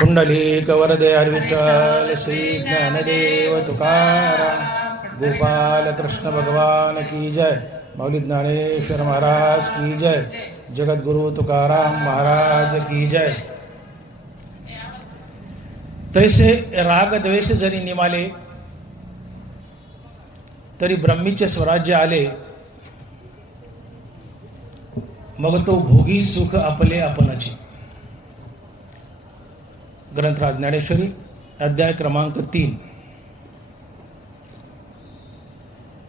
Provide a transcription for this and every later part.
पुंडलिक वरदे विठ्ठल श्री ज्ञानदेव तुकाराम गोपाल कृष्ण भगवान की जय। माऊली ज्ञानेश्वर महाराज की जय। जगद्गुरु तुकाराम महाराज की जय। तैसे राग द्वेष जरी निमाले तरी ब्रह्मीचे स्वराज्य आले, मग तो भोगी सुख आपले आपणाचे। ग्रंथराज ज्ञानेश्वरी अध्याय क्रमांक 3।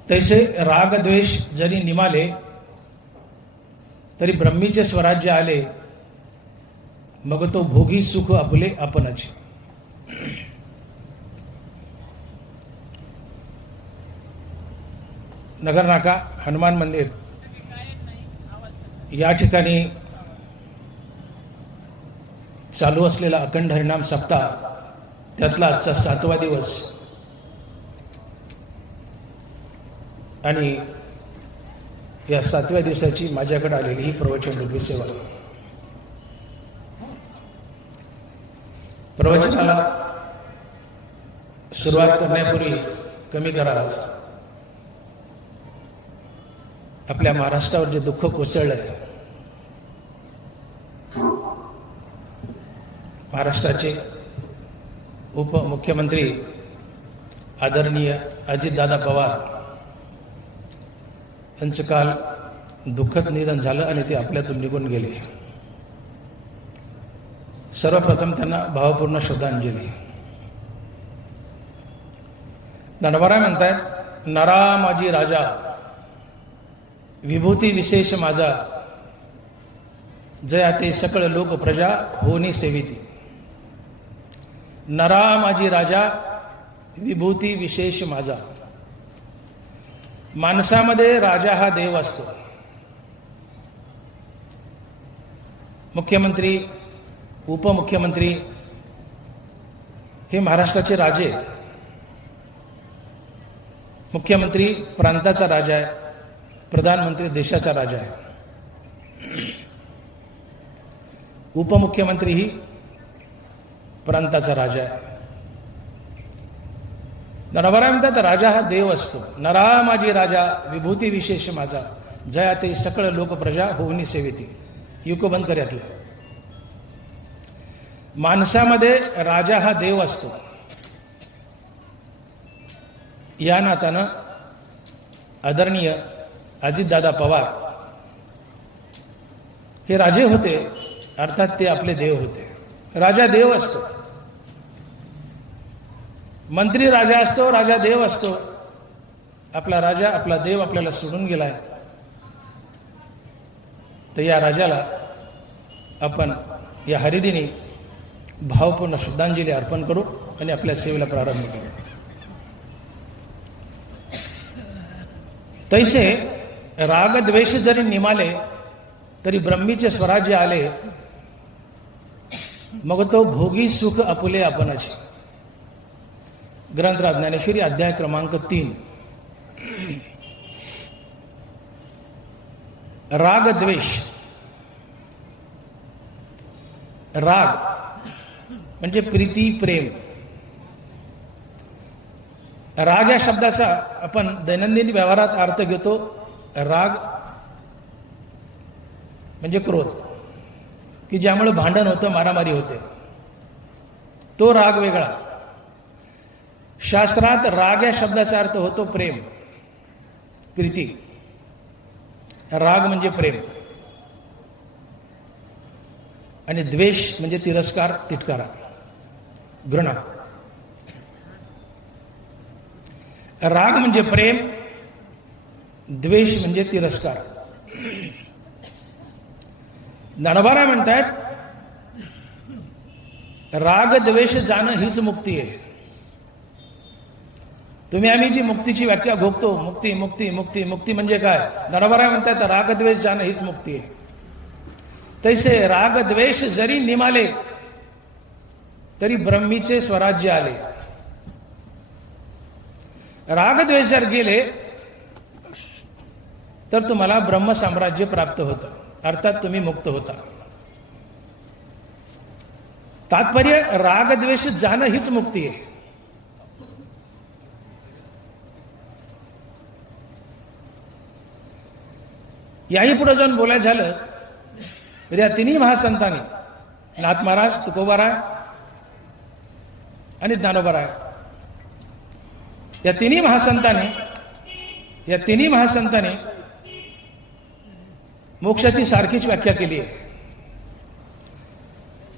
तैसे राग द्वेष जरी निमाले तरी ब्रह्मीचे स्वराज्य आले, मग तो भोगी सुख आपले आपणाचे। नगर नाका हनुमान मंदिर या ठिकाणी चालू असलेला अखंड हरिनाम सप्ताह त्यातला आजचा 7वा दिवस आणि या 7व्या दिवसाची माझ्याकडे आलेली ही प्रवचन रूपी सेवा। प्रवचनाला सुरुवात करण्यापूर्वी कमी करा, आपल्या महाराष्ट्रावर जे दुःख कोसळलंय, महाराष्ट्राचे उपमुख्यमंत्री आदरणीय अजितदादा पवार यांचं काल दुःखद निधन झालं आणि ते आपल्यातून निघून गेले। सर्वप्रथम त्यांना भावपूर्ण श्रद्धांजली। दंडवराय म्हणतायत, नरा माझी राजा विभूती विशेष माझा, जया ते सकळ लोक प्रजा होनी सेविती। नरा माझी राजा विभूती विशेष माझा। माणसामध्ये राजा हा देव असतो। मुख्यमंत्री उपमुख्यमंत्री हे महाराष्ट्राचे राजे आहेत। मुख्यमंत्री प्रांताचा राजा आहे, प्रधानमंत्री देशाचा राजा आहे, उपमुख्यमंत्री ही प्रांताचा राजा आहे। नरवरा म्हणतात राजा हा देव असतो। नरा माझी राजा विभूती विशेष माझा, जया ते सकळ लोक प्रजा होऊनी सेविती। युको बंद कर यातलं। माणसामध्ये राजा हा देव असतो। या नात्यानं आदरणीय अजितदादा पवार हे राजे होते, अर्थात ते आपले देव होते। राजा देव असतो, मंत्री राजा असतो, राजा देव असतो। आपला राजा आपला देव आपल्याला सोडून गेलाय, तर या राजाला आपण या हरिदिनी भावपूर्ण श्रद्धांजली अर्पण करू आणि आपल्या सेवेला प्रारंभ करू। तैसे राग द्वेष जरी निमाले तरी ब्रह्मीचे स्वराज्य आले, मग तो भोगी सुख आपुले आपणाचे। ग्रंथराज ज्ञानेश्वरी अध्याय क्रमांक 3। राग द्वेष। राग म्हणजे प्रीती प्रेम। राग या शब्दाचा आपण दैनंदिन व्यवहारात अर्थ घेतो। राग म्हणजे क्रोध, की ज्यामुळे भांडण होतं, मारामारी होते, तो राग वेगळा। शास्त्रात राग या शब्दाचा अर्थ होतो प्रेम, प्रीती। राग म्हणजे प्रेम आणि द्वेष म्हणजे तिरस्कार, तिटकारा, घृणा। राग म्हणजे प्रेम, द्वेष म्हणजे तिरस्कार। ज्ञानोबा म्हणतायत, राग द्वेष जाणं हीच मुक्ती आहे। तुम्ही आम्ही जी मुक्तीची व्याख्या भोगतो, मुक्ती मुक्ती मुक्ती मुक्ती म्हणजे काय? ज्ञानोबा म्हणतात राग द्वेष जाणं हीच मुक्ती आहे। तैसे राग द्वेष जरी निमाले तरी ब्रह्मीचे स्वराज्य आले। राग द्वेष जर गेले तर तुम्हाला ब्रह्म साम्राज्य प्राप्त होतं, अर्थात तुम्ही मुक्त होता। तात्पर्य राग द्वेष जाणं हीच मुक्ती आहे. याही पुढे जाऊन बोलायचं झालं तर या तिन्ही महासंतांनी नाथ महाराज, तुकोबाराय आणि ज्ञानोबाराय या तिन्ही महासंतांनी मोक्षाची सारखीच व्याख्या केली आहे.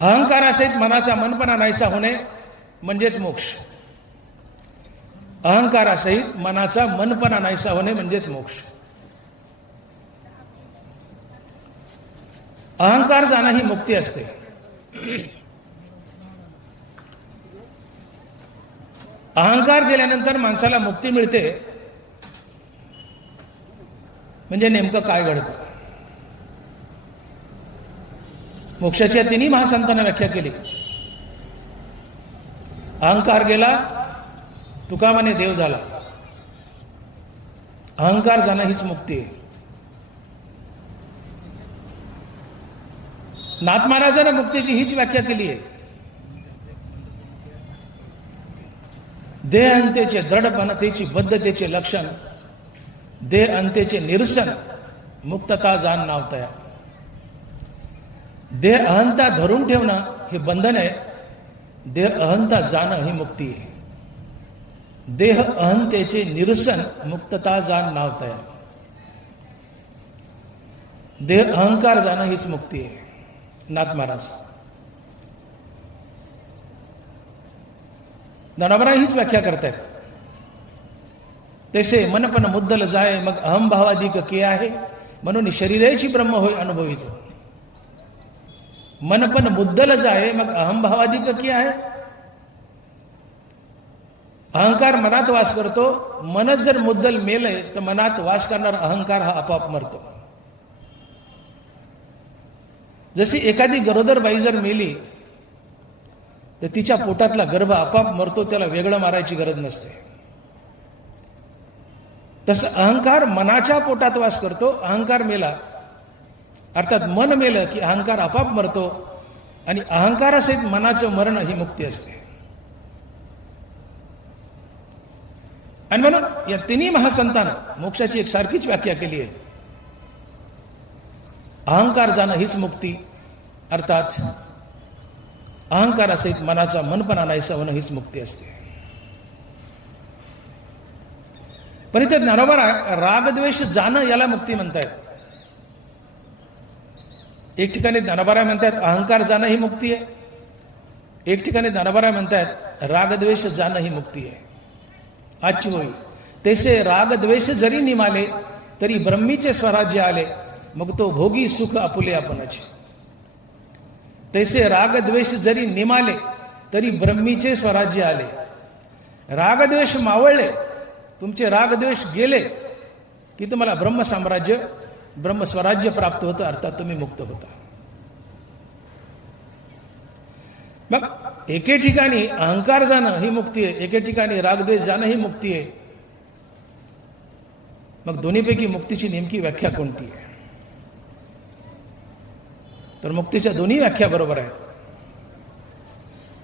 अहंकारासहित मनाचा मनपणा नाहीसा होणे म्हणजेच मोक्ष. अहंकारासहित मनाचा मनपणा नाहीसा होणे म्हणजेच मोक्ष. अहंकार जाणं ही मुक्ती असते. अहंकार गेल्यानंतर माणसाला मुक्ती मिळते. म्हणजे नेमकं काय घडतं? मोक्षाची या तिन्ही महासंतांना व्याख्या केली. अहंकार गेला, तुका म्हणे देव झाला. अहंकार जाणं हीच मुक्ती आहे. नाथ महाराजांनी मुक्तीची हीच व्याख्या केली आहे. देह अंतेचे दृढपणतेची बद्धतेचे लक्षण, देह अंतेचे निरसन, मुक्तता जाण नावतया. देह अहंता धरून ठेवणं हे बंधन आहे. देह अहंता जाणं ही मुक्ती आहे. देह अहंतेचे निरसन, मुक्तता जाण नावतया. देह अहंकार जाणं हीच मुक्ती आहे. नाथ महाराज ज्ञानोबराय हीच व्याख्या करतायत. तैसे मनपण मुद्दल जाय मग अहंभावाधिक के आहे, म्हणून शरीराची ब्रह्म होय अनुभवितो. मनपण मुद्दल जाय मग अहंभावाधिक के आहे. अहंकार मनात वास करतो. मनच जर मुद्दल मेलय तर मनात वास करणारा अहंकार हा आपोआप मरतो. जशी एखादी गरोदर बाई जर मेली तर तिच्या पोटातला गर्भ आपोआप मरतो. त्याला वेगळं मारायची गरज नसते. तसं अहंकार मनाच्या पोटात वास करतो. अहंकार मेला अर्थात मन मेलं की अहंकार आपोआप मरतो. आणि अहंकारासहित मनाचं मरण ही मुक्ती असते. आणि म्हणून या तिन्ही महासंतांना मोक्षाची एक सारखीच व्याख्या केली आहे. अहंकार जाणं हीच मुक्ती, अर्थात अहंकारासहित मनाचा मनपणा नाहीसा होणं हीच मुक्ती असते. पण इथे ज्ञानोबा रागद्वेष जाणं याला मुक्ती म्हणतायत. एक ठिकाणी ज्ञानोबा म्हणतायत अहंकार जाणं ही मुक्ती आहे. एक ठिकाणी ज्ञानोबा म्हणतायत रागद्वेष जाणं ही मुक्ती आहे. आजची होई तैसे रागद्वेष जरी निमाले तरी ब्रह्मीचे स्वराज्य आले, मग तो भोगी सुख आपुले आपणाचे. तैसे रागद्वेष जरी निमाले तरी ब्रह्मीचे स्वराज्य आले. रागद्वेष मावळले, तुमचे रागद्वेष गेले की तुम्हाला ब्रह्मसाम्राज्य, ब्रह्मस्वराज्य प्राप्त होतं. अर्थात तुम्ही मुक्त होता. मग एके ठिकाणी अहंकार जाणं ही मुक्ती आहे, एके ठिकाणी रागद्वेष जाणं ही मुक्ती आहे. मग दोन्हीपैकी मुक्तीची नेमकी व्याख्या कोणती आहे? तर मुक्तीच्या दोन्ही व्याख्या बरोबर आहेत.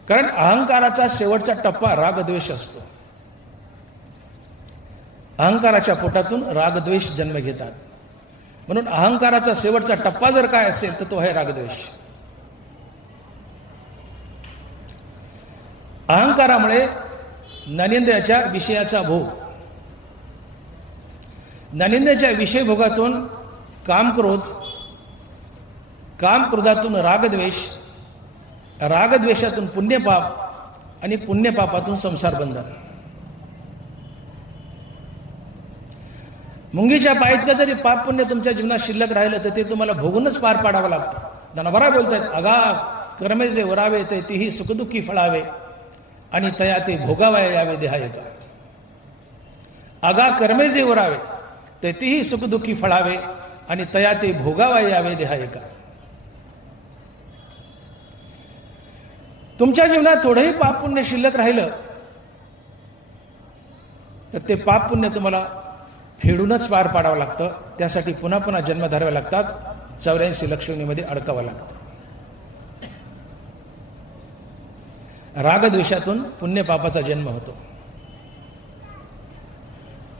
कारण अहंकाराचा शेवटचा टप्पा रागद्वेष असतो. अहंकाराच्या पोटातून रागद्वेष जन्म घेतात. म्हणून अहंकाराचा शेवटचा टप्पा जर काय असेल तर तो आहे रागद्वेष. अहंकारामुळे ज्ञानेंद्रियाच्या विषयाचा भोग, ज्ञानेंद्रियाच्या विषय भोगातून कामक्रोध, कामक्रोधातून रागद्वेष, रागद्वेषातून पुण्यपाप आणि पुण्यपापातून संसार बंधन. मुंगीच्या पायतका जरी पाप पुण्य तुमच्या जीवनात शिल्लक राहिलं तर ते तुम्हाला भोगूनच पार पाडावं लागतं. ज्ञानोबा बोलतायत अगा कर्मे जे वरावे ते तीही सुखदुःखी फळावे आणि तया ते भोगावया यावे देहायका. अगा कर्मे जे वरावे ते तीही सुखदुःखी फळावे आणि तया ते भोगावया यावे देहायका. तुमच्या जीवनात थोडंही पाप पुण्य शिल्लक राहिलं तर ते पाप पुण्य तुम्हाला फेडूनच पार पाडावं लागतं. त्यासाठी पुन्हा पुन्हा जन्म धरावे लागतात. 84 लक्षणीमध्ये अडकावं लागतं. रागद्वेषातून पुण्यपापाचा जन्म होतो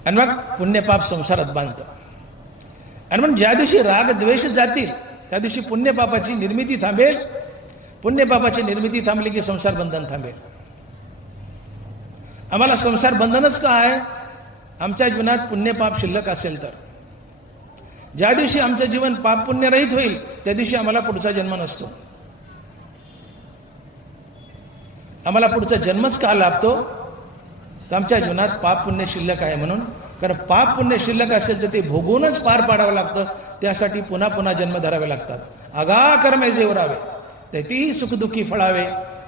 आणि मग पुण्यपाप संसारात बांधतं. आणि मग ज्या दिवशी राग द्वेष जातील त्या दिवशी पुण्यपापाची निर्मिती थांबेल. पुण्यपापाची निर्मिती थांबली की संसार बंधन थांबेल. आम्हाला संसार बंधनच का आहे? आमच्या जीवनात पुण्यपाप शिल्लक असेल तर. ज्या दिवशी आमचं जीवन पाप पुण्यरहित होईल त्या दिवशी आम्हाला पुढचा जन्म नसतो. आम्हाला पुढचा जन्मच का लाभतो? तर आमच्या जीवनात पाप पुण्य शिल्लक आहे म्हणून. कारण पाप पुण्य शिल्लक असेल तर ते भोगूनच पार पाडावं लागतं. त्यासाठी पुन्हा पुन्हा जन्म धरावे लागतात. आगा कर्मे जे उरावे ते ती सुखदुःखी फळावे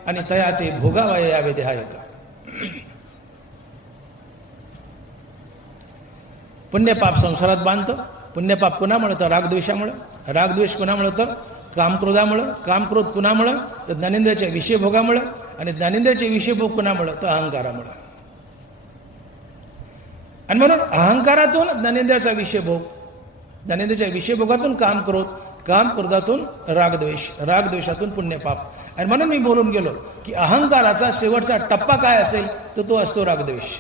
आणि तया ते भोगावया यावे देहायका. पुण्यपाप संसारात बांधतो. पुण्यपाप कुणामुळे? तर रागद्वेषामुळे. रागद्वेष कुणामुळे? तर कामक्रोधामुळे. कामक्रोध कुणामुळे? तर ज्ञानेंद्रियाच्या विषयभोगामुळे. आणि ज्ञानेंद्रियाचे विषयभोग कुणामुळे? तर अहंकारामुळे. आणि म्हणून अहंकारातून ज्ञानेंद्रियाचा विषयभोग, ज्ञानेंद्रियाच्या विषयभोगातून कामक्रोध, कामक्रोधातून रागद्वेष, रागद्वेषातून पुण्यपाप. आणि म्हणून मी बोलून गेलो की अहंकाराचा शेवटचा टप्पा काय असेल तर तो असतो रागद्वेष.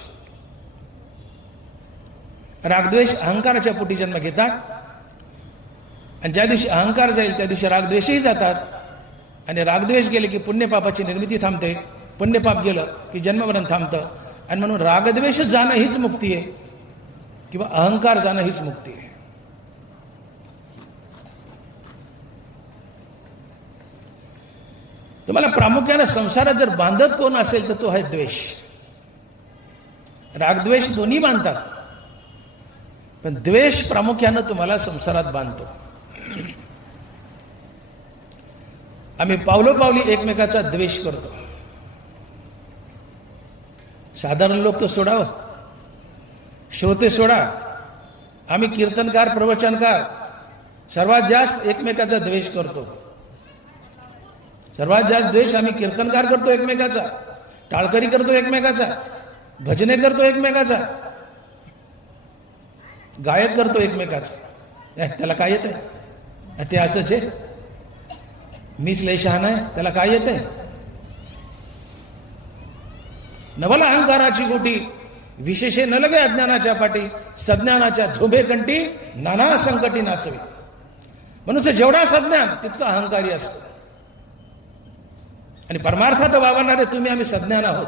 रागद्वेष अहंकाराच्या पोटी जन्म घेतात. आणि ज्या दिवशी अहंकार जाईल त्या दिवशी रागद्वेषही जातात. आणि रागद्वेष गेले की पुण्यपापाची निर्मिती थांबते. पुण्यपाप गेलं की जन्ममरण थांबतं. आणि म्हणून रागद्वेष जाणं हीच मुक्ती आहे किंवा अहंकार जाणं हीच मुक्ती आहे. तुम्हाला प्रामुख्याने संसारात जर बांधत कोण असेल तर तो आहे द्वेष. रागद्वेष दोन्ही बांधतात पण द्वेष प्रामुख्यानं तुम्हाला संसारात बांधतो. आम्ही पावलोपावली एकमेकाचा द्वेष करतो. साधारण लोक तो सोडावं, श्रोते सोडा. आम्ही कीर्तनकार, प्रवचनकार सर्वात जास्त एकमेकाचा द्वेष करतो. सर्वात जास्त द्वेष आम्ही कीर्तनकार करतो एकमेकाचा, टाळकरी करतो एकमेकाचा, भजने करतो एकमेकाचा, गायक करतो एकमेकाचा. त्याला काय येतंय? ते असंच आहे, मीच लय शहाणा आहे, त्याला काय येतंय? नवल अहंकाराची गोटी विशेषे न लगे अज्ञानाच्या पाठी, सज्ञानाच्या झोभेकंठी नाना संकटी नाचवी. मनुष्य जेवढा सज्ञान तितका अहंकारी असतो. आणि परमार्थात वावरणारे तुम्ही आम्ही सज्ञान आहोत.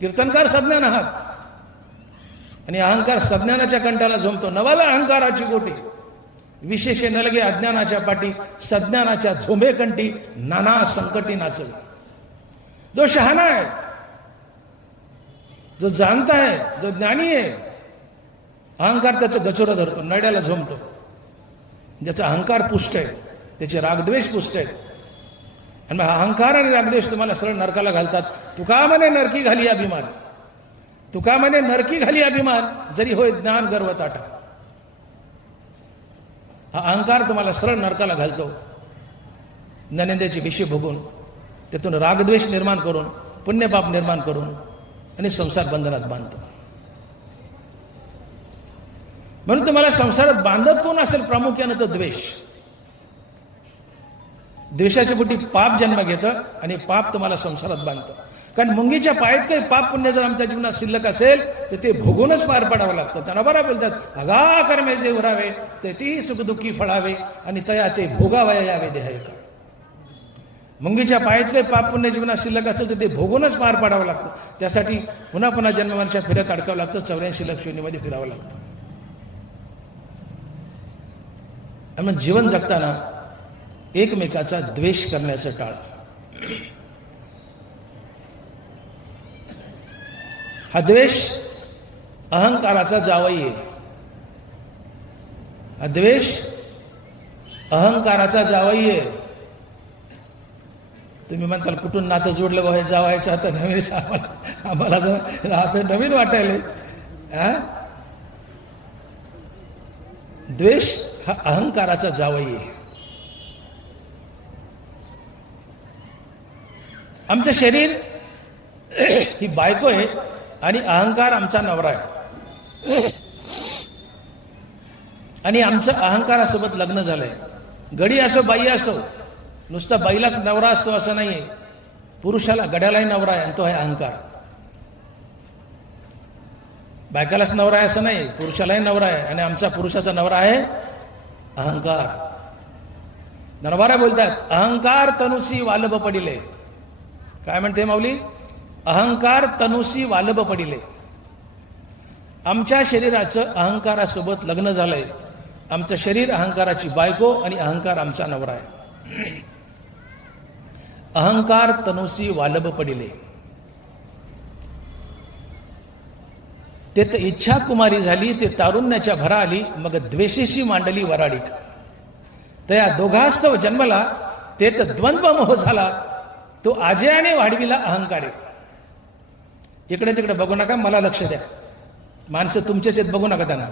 कीर्तनकार सज्ञान आहात आणि अहंकार सज्ञानाच्या कंठाला झोंबतो. नवल अहंकाराची गोटी विशेषे न लगे अज्ञानाच्या पाठी, सज्ञानाच्या झोंबेकंठी नाना संकटी नाचवी. जो शहाणा आहे, जो जाणता है, जो ज्ञानी आहे, अहंकार त्याचं गचोरं धरतो, नड्याला झोंबतो. ज्याचा अहंकार पुष्ट आहे त्याचे रागद्वेष पुष्ट आहेत. आणि मग अहंकार आणि रागद्वेष तुम्हाला सरळ नरकाला घालतात. तुका म्हणे नरकी घाली अभिमान, तुका म्हणे नरकी घाली अभिमान, जरी होय ज्ञान गर्व ताटा. हा अहंकार तुम्हाला सरळ नरकाला घालतो. ज्ञानेंद्रियाचे विषय भोगून, त्यातून रागद्वेष निर्माण करून, पुण्यपाप निर्माण करून आणि संसार बंधनात बांधतो. म्हणून तुम्हाला संसारात बांधत कोण असेल प्रामुख्यानं? तर द्वेष. द्वेषाच्या पोटी पाप जन्म घेतं आणि पाप तुम्हाला संसारात बांधतं. कारण मुंगीच्या पायात काही पाप पुण्य जर आमच्या जीवनात शिल्लक असेल तर ते भोगूनच पार पाडावं लागतं. त्यांना बरा बोलतात, अगा कर्मे जे उरावे ते ती सुखदुःखी फळावे आणि तया ते भोगावया यावे देहायका. मुंगीच्या पायात काही पाप पुण्य जीवनात शिल्लक असेल तर ते भोगूनच पार पाडावं लागतं. त्यासाठी पुन्हा पुन्हा जन्मवंशा फिरत अडकावं लागतं. 84 लक्ष योनीमध्ये फिरावं लागतं. आणि मग जीवन जगताना एकमेकाचा द्वेष करण्याचं टाळ. हा द्वेष अहंकाराचा जावई आहे. हा द्वेष अहंकाराचा जावई आहे. तुम्ही म्हणताल कुठून नातं जोडलं बा हे जावायचं? आता नवीन आम्हाला आता नवीन वाटायला. द्वेष हा अहंकाराचा जावई आहे. आमचं शरीर ही बायको आहे आणि अहंकार आमचा नवरा आहे. आणि आमचं अहंकारासोबत लग्न झालंय. गडी असो बाई असो, नुसता बाईलाच नवरा असतो असं नाहीये. पुरुषाला गड्यालाही नवरा आहे आणि तो आहे अहंकार. बायकालाच नवरा आहे असं नाही, पुरुषालाही नवरा आहे आणि आमचा पुरुषाचा नवरा आहे अहंकार. नरवारा बोलतात अहंकार तनुसी वालभ पडिले. काय म्हणते माऊली? अहंकार तनुसी वालभ पडिले. आमच्या शरीराचं अहंकारासोबत लग्न झालंय. आमचं शरीर अहंकाराची बायको आणि अहंकार आमचा नवरा आहे. अहंकार तनुसी वालभ पडिले. ते तर इच्छा कुमारी झाली, ते तारुण्याच्या भरा आली, मग द्वेषेशी मांडली वराडिक. तर या दोघास्तव जन्मला, ते तर द्वंद्व मोह झाला, तो आजयाने वाढविला अहंकारे. इकडे तिकडे बघू नका, मला लक्ष द्या. माणसं तुमच्याच आहेत, बघू नका त्यांना.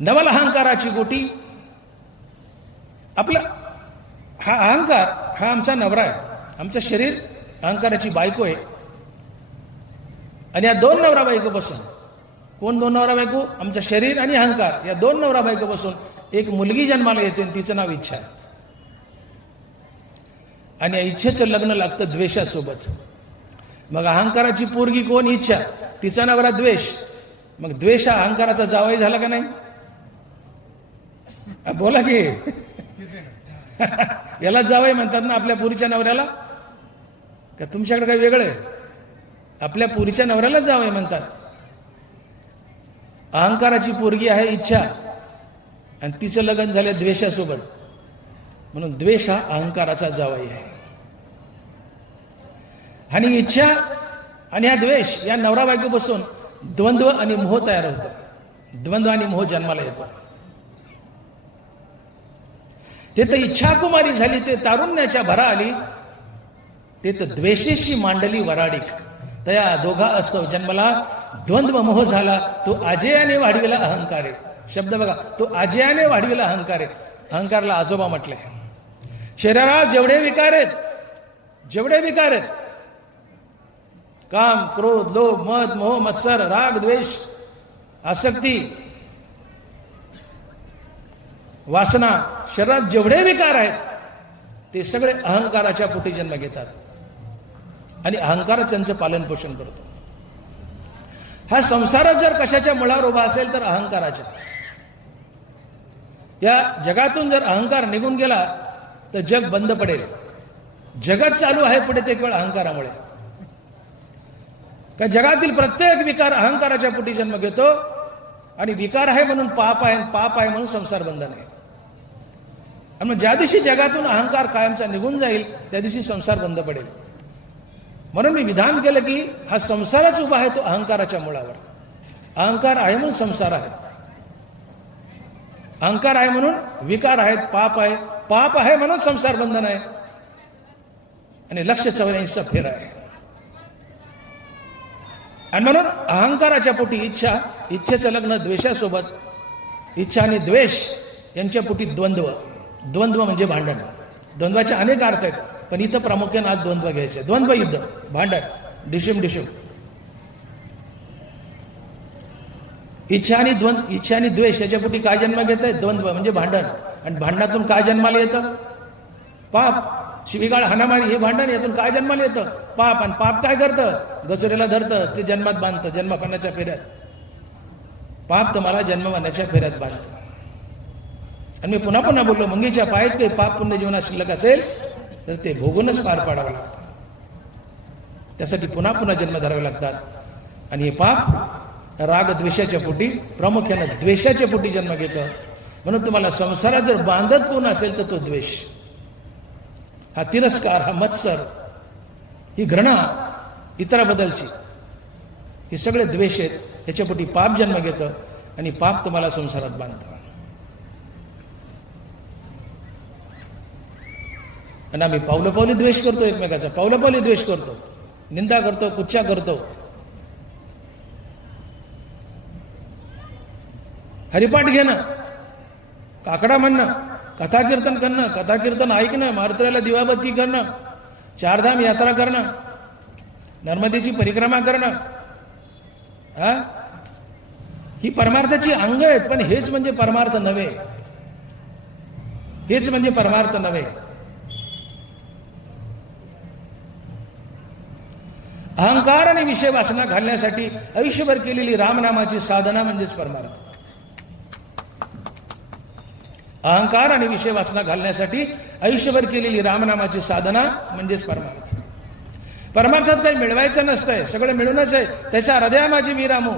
नवल अहंकाराची गोटी. आपला हा अहंकार हा आमचा नवरा आहे, आमचं शरीर अहंकाराची बायको आहे. आणि या दोन नवरा बायको बसून, कोण दोन नवरा बायको? आमचं शरीर आणि अहंकार. या दोन नवरा बायको बसून एक मुलगी जन्माला येते आणि तिचं नाव इच्छा आहे. आणि या इच्छेचं लग्न लागतं द्वेषासोबत. मग अहंकाराची पोरगी कोण? इच्छा. तिचा नवरा द्वेष. मग द्वेष हा अहंकाराचा जावई झाला का नाही? बोला की. याला जावई म्हणतात ना आपल्या पुरीच्या नवऱ्याला? का तुमच्याकडे काही वेगळं आहे? आपल्या पुरीच्या नवऱ्याला जावई म्हणतात. अहंकाराची पोरगी आहे इच्छा आणि तिचं लग्न झालं द्वेषासोबत, म्हणून द्वेष हा अहंकाराचा जावई आहे. आणि इच्छा आणि हा द्वेष या नवरा बायको बसून द्वंद्व आणि मोह तयार होतो. द्वंद्व आणि मोह जन्माला येतो. ते तर इच्छा कुमारी झाली, ते तारुण्याच्या भरा आली, ते तर द्वेषेशी मांडली वराडिक. तया दोघा असतो जन्मला, द्वंद्व मोह झाला, तो आजयाने वाढविला अहंकारे. शब्द बघा, तो आजयाने वाढविला अहंकारे. अहंकारला आजोबा म्हटले. शरीरात जेवढे विकार आहेत, जेवढे विकार आहेत, काम, क्रोध, लोभ, मद, मोह, मत्सर, राग, द्वेष, आसक्ती, वासना, शरीरात जेवढे विकार आहेत ते सगळे अहंकाराच्या पोटी जन्म घेतात आणि अहंकारच त्यांचं पालन पोषण करतो. हा संसार जर कशाच्या मुळावर उभा असेल तर अहंकाराच्या. या जगातून जर अहंकार निघून गेला तर जग बंद पडेल. जगत चालू आहे पुढे ते केवळ अहंकारामुळे. का जगातील प्रत्येक विकार अहंकाराच्या पोटी जन्म घेतो आणि विकार आहे म्हणून पाप आहे, पाप आहे म्हणून संसार बंधन आहे. आणि ज्या दिवशी जगातून अहंकार कायमचा निघून जाईल त्या दिवशी संसार बंद पडेल. म्हणून मी विधान केलं की हा संसारच उभा आहे तो अहंकाराच्या मुळावर. अहंकार आहे म्हणून संसार आहे, अहंकार आहे म्हणून विकार आहेत, पाप आहे, पाप आहे म्हणून संसार बंधन आहे आणि 184 फेर आहे. आणि म्हणून अहंकाराच्या पोटी इच्छा, इच्छेचं लग्न द्वेषासोबत, इच्छा आणि द्वेष यांच्या पोटी द्वंद्व. द्वंद्व म्हणजे भांडण. द्वंद्वाचे अनेक अर्थ आहेत, पण इथं प्रामुख्याने आज द्वंद्व घ्यायचे. द्वंद्व युद्ध, भांडण, डिशुम डिशुम. इच्छा आणि द्वेष याच्या पोटी काय जन्म घेत आहे? द्वंद्व म्हणजे भांडण. आणि भांडणातून काय जन्माला येतं? पाप. शिवीगाळ, हाणामारी हे भांडण. यातून काय जन्माला येतं? पाप. आणि पाप काय करतं? गचोरीला धरतं, ते जन्मात बांधतं, जन्मपाण्याच्या फेऱ्यात. पाप तुम्हाला जन्मपाण्याच्या फेऱ्यात बांधतं. आणि मी पुन्हा पुन्हा बोललो, मंगीच्या पायात काही पाप पुण्य जीवनात शिल्लक असेल तर ते भोगूनच पार पाडावं लागतं. त्यासाठी पुन्हा पुन्हा जन्म धरावे लागतात. आणि हे पाप राग द्वेषाच्या पोटी, प्रामुख्याने द्वेषाच्या पोटी जन्म घेतं. म्हणून तुम्हाला संसारात जर बांधत कोण असेल तर तो द्वेष, हा तिरस्कार, हा मत्सर, ही घृणा इतराबद्दलची, हे सगळे द्वेष आहेत. याच्या पोटी पाप जन्म घेतं आणि पाप तुम्हाला संसारात बांधतं. आणि आम्ही पावलं पावली द्वेष करतो एकमेकाचा, पावलं पावली द्वेष करतो, निंदा करतो, कुच्चा करतो. हरिपाठ घेणं, काकडा म्हणणं, कथा कीर्तन करणं, कथा कीर्तन ऐकणं, मारुतीला दिवाबत्ती करणं, चारधाम यात्रा करणं, नर्मदेची परिक्रमा करणं, ही परमार्थाची अंग आहेत. पण हेच म्हणजे परमार्थ नव्हे. हेच म्हणजे परमार्थ नव्हे. अहंकार आणि विषय वासना घालण्यासाठी आयुष्यभर केलेली रामनामाची साधना म्हणजेच परमार्थ. अहंकार आणि विषय वासना घालण्यासाठी आयुष्यभर केलेली रामनामाची साधना म्हणजेच परमार्थ. परमार्थात काही मिळवायचं नसतंय, सगळं मिळूनच आहे. त्याच्या हृदया माझी मी रामो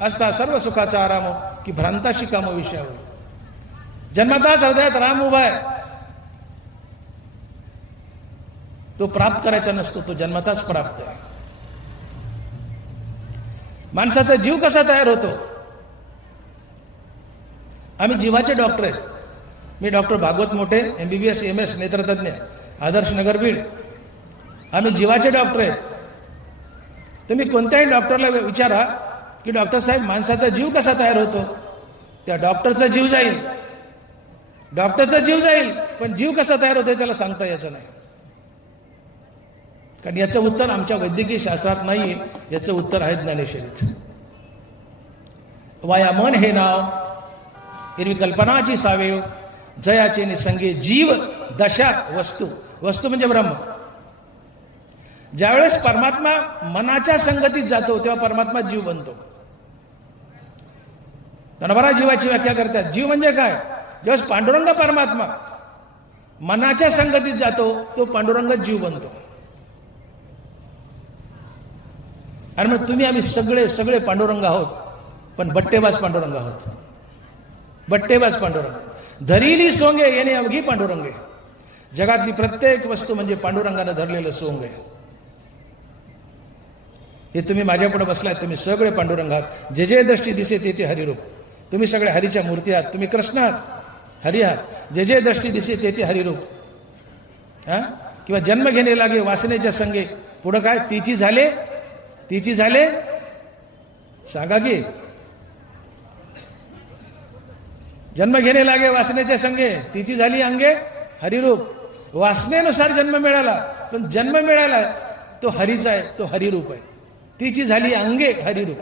असता सर्व सुखाचा आरामो की भ्रांताशी कामो विषयावर. जन्मताच हृदयात राम उभा आहे, तो प्राप्त करायचा नसतो, तो जन्मताच प्राप्त आहे. माणसाचा जीव कसा तयार होतो? आम्ही जीवाचे डॉक्टर आहेत. मी डॉक्टर भागवत मोठे, MBBS MS नेत्रतज्ञ, आदर्श नगर बीड. आम्ही जीवाचे डॉक्टर आहेत. तुम्ही कोणत्याही डॉक्टरला विचारा की डॉक्टर साहेब माणसाचा जीव कसा तयार होतो, त्या डॉक्टरचा जीव जाईल, डॉक्टरचा जीव जाईल, पण जीव कसा तयार होतोय त्याला सांगता यायचं नाही. कारण याचं उत्तर आमच्या वैद्यकीय शास्त्रात नाहीये, याचं उत्तर आहे ज्ञानेश्वरीत. वाया मन हे नाव एरवी कल्पनाची सावेव, जयाचे निसंगे जीव दशा वस्तू. वस्तू म्हणजे ब्रह्म. ज्यावेळेस परमात्मा मनाच्या संगतीत जातो तेव्हा परमात्मा जीव बनतो. नरबरा जीवाची व्याख्या करतात. जीव म्हणजे काय? ज्यावेळेस पांडुरंग परमात्मा मनाच्या संगतीत जातो तो पांडुरंग जीव बनतो. आणि मग तुम्ही आम्ही सगळे पांडुरंग आहोत, पण बट्टेबाज पांडुरंग आहोत. बट्टेबाज पांडुरंग. धरिली सोंगे येणे अवघी पांडुरंगे. जगातली प्रत्येक वस्तू म्हणजे पांडुरंगानं धरलेलं सोंग आहे. हे तुम्ही माझ्या पुढे बसलाय, तुम्ही सगळे पांडुरंग आहात. जे जे दृष्टी दिसे ते ते हरिरूप. तुम्ही सगळे हरीच्या मूर्ती आहात. तुम्ही कृष्ण आहात, हरी आहात. जे जे दृष्टी दिसे ते ते हरिरूप. किंवा जन्म घेणे लागे वासनेच्या संगे. पुढं काय? तिची झाले सांगा की. जन्म घेणे लागे वासनेच्या संगे, तिची झाली अंगे हरिरूप. वासनेनुसार जन्म मिळाला, पण जन्म मिळाला तो हरीचा आहे, तो हरिरूप आहे. तिची झाली अंगे हरिरूप.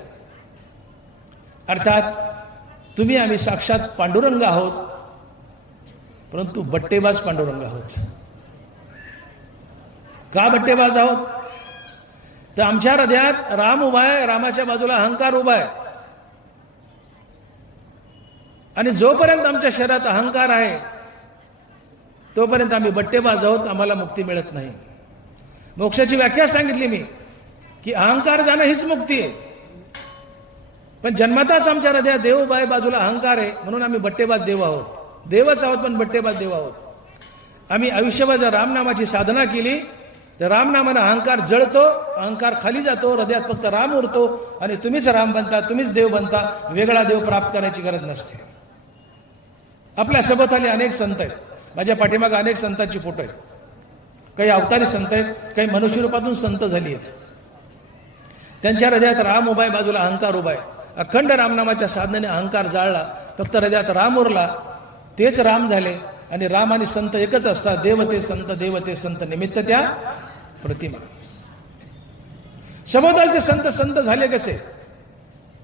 अर्थात तुम्ही आम्ही साक्षात पांडुरंग आहोत, परंतु बट्टेबाज पांडुरंग आहोत. का बट्टेबाज आहोत? तर आमच्या हृदयात राम उभा आहे, रामाच्या बाजूला अहंकार उभा आहे. आणि जोपर्यंत आमच्या शरीरात अहंकार आहे तोपर्यंत आम्ही बट्टेबाज आहोत, आम्हाला मुक्ती मिळत नाही. मोक्षाची व्याख्या सांगितली मी की अहंकार जाणं हीच मुक्ती आहे. पण जन्मताच आमच्या हृदयात देव उभा आहे, बाजूला अहंकार आहे, म्हणून आम्ही बट्टेबाज देव आहोत. देवच आहोत पण बट्टेबाज देव आहोत. आम्ही आयुष्यभर जर रामनामाची साधना केली तर रामनामानं अहंकार जळतो, अहंकार खाली जातो, हृदयात फक्त राम उरतो आणि तुम्हीच राम बनता, तुम्हीच देव बनता. वेगळा देव प्राप्त करायची गरज नसते. आपल्या सभोवताली अनेक संत आहेत. माझ्या पाठीमागे अनेक संतांची फोटो आहेत. काही अवतारी संत आहेत, काही मनुष्य रूपातून संत झाली आहेत. त्यांच्या हृदयात राम उभा आहे, बाजूला अहंकार उभा आहे. अखंड रामनामाच्या साधनेने अहंकार जाळला, फक्त हृदयात राम उरला, तेच राम झाले. आणि राम आणि संत एकच असतात. देव ते संत, देव ते संत, निमित्त त्या प्रतिमा. सभोवतालचे संत संत झाले कसे?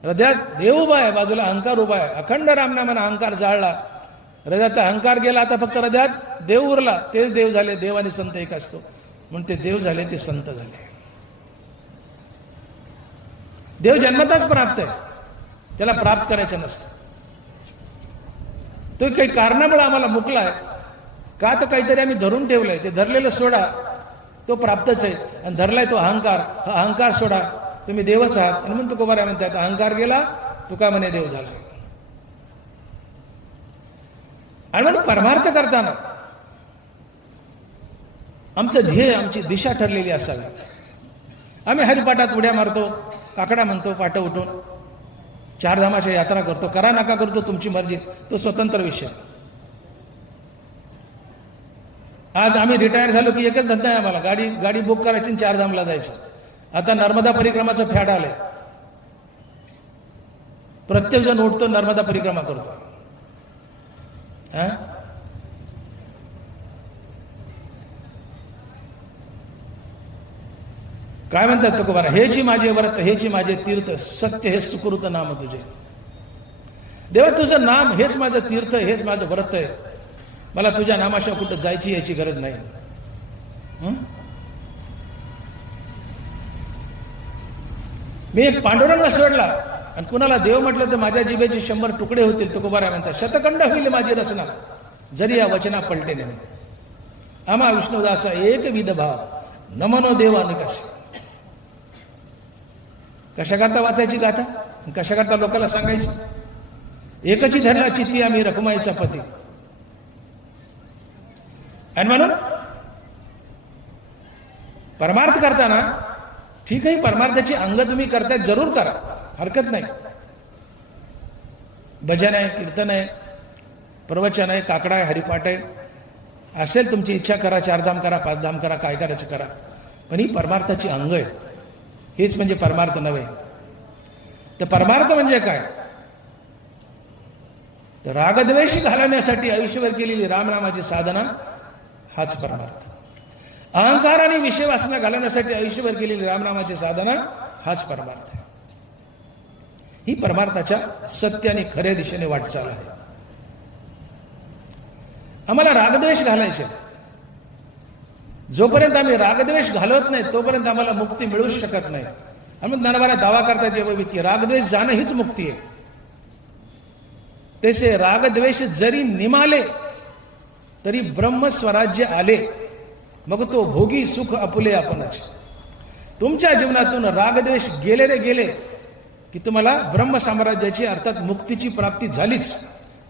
हृदयात देव उभा आहे, बाजूला अहंकार उभा आहे. अखंड रामनामाने अहंकार जाळला, हृदयाचा अहंकार गेला, आता फक्त हृदयात देव उरला, तेच देव झाले. देव आणि संत एक असतो म्हणून ते देव झाले, ते संत झाले. देव जन्मताच प्राप्त आहे, त्याला प्राप्त करायचं नसतं. तो काही कारणामुळे आम्हाला मुकलाय का? तर काहीतरी आम्ही धरून ठेवलंय. ते धरलेलं सोडा, तो प्राप्तच आहे. आणि धरलाय तो अहंकार, हा अहंकार सोडा, तुम्ही देवच आहात. आणि म्हणून तुकोबारा म्हणतात अहंकार गेला तुका म्हणे देव झाला. आणि म्हणून परमार्थ करताना आमचं ध्येय, आमची दिशा ठरलेली असावी. आम्ही हरिपाठात उड्या मारतो, काकडा म्हणतो पाठ उठून, चारधामाच्या यात्रा करतो, करा नका करतो तुमची मर्जी, तो स्वतंत्र विषय. आज आम्ही रिटायर झालो की एकच धंदा आहे आम्हाला, गाडी बुक करायची, चारधामला जायचं. आता नर्मदा परिक्रमाचं फॅड आलंय, प्रत्येक जण उठतो नर्मदा परिक्रमा करतो. काय म्हणतात तुकोबारा? हेची माझे व्रत, हेची माझे तीर्थ, सत्य हे सुकृत नाम तुझे. देवा तुझं नाम हेच माझं तीर्थ, हेच माझं व्रत आहे. मला तुझ्या नामाशिवाय कुठं जायची याची गरज नाही. मी एक पांडुरंग सोडला आणि कुणाला देव म्हटलं तर माझ्या जिभेचे 100 तुकडे होतील. तुकोबाराय म्हणतात, शतखंड होईल माझी रचना जरी या वचना पलटे नाही. आम्हा विष्णुदासा एक विध भाव न मनो देव अनेकस. कशा करता वाचायची गाथा, कशा करता लोकांना सांगायची. एकची धरला चित्ती आम्ही रखुमाईचा पती. आणि म्हणून परमार्थ करताना ठीक आहे, परमार्थाची अंग तुम्ही करताय जरूर करा, हरकत नाही. भजन आहे, कीर्तन आहे, प्रवचन आहे, काकडा आहे, हरिपाठ आहे, असेल तुमची इच्छा करा. 4 धाम करा, 5 धाम करा, काय करायचं करा. पण ही परमार्थाची अंग आहे. हेच म्हणजे परमार्थ नव्हे. तर परमार्थ म्हणजे काय, तर रागद्वेष घालवण्यासाठी आयुष्यभर केलेली रामनामाची साधना हाच परमार्थ. अहंकार आणि विषय वासना घालवण्यासाठी आयुष्यभर केलेली रामनामाची साधना हाच परमार्थ. ही परमार्थाच्या सत्य आणि खऱ्या दिशेने वाटचाल आहे. आम्हाला रागद्वेष घालायचे. जोपर्यंत आम्ही रागद्वेष घालवत नाही तोपर्यंत आम्हाला मुक्ती मिळूच शकत नाही. आम्ही ज्ञानोबाला दावा करतात येवं की रागद्वेष जाणं हीच मुक्ती आहे. तसे रागद्वेष जरी निमाले तरी ब्रह्मस्वराज्य आले, मग तो भोगी सुख आपुले आपणच. तुमच्या जीवनातून रागद्वेष गेले रे गेले की तुम्हाला ब्रह्मसाम्राज्याची अर्थात मुक्तीची प्राप्ती झालीच,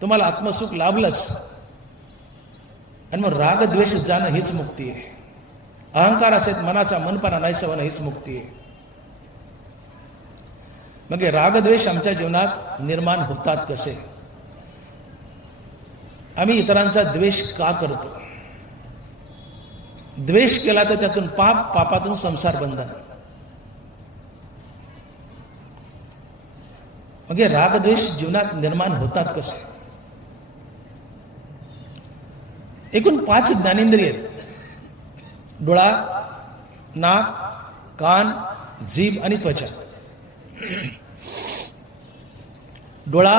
तुम्हाला आत्मसुख लाभलंच. आणि मग रागद्वेष जाणं हीच मुक्ती आहे. अहंकार असेल मनाचा मनपणा नाहीसा होणं हीच मुक्ती आहे. मग हे रागद्वेष आमच्या जीवनात निर्माण होतात कसे, आम्ही इतरांचा द्वेष का करतो. द्वेष केला तर त्यातून पाप, पापातून संसार बंधन. मग हे रागद्वेष जीवनात निर्माण होतात कसे. एकूण 5 ज्ञानेंद्रिय आहेत. डोळा, नाक, कान, जीभ आणि त्वचा. डोळा,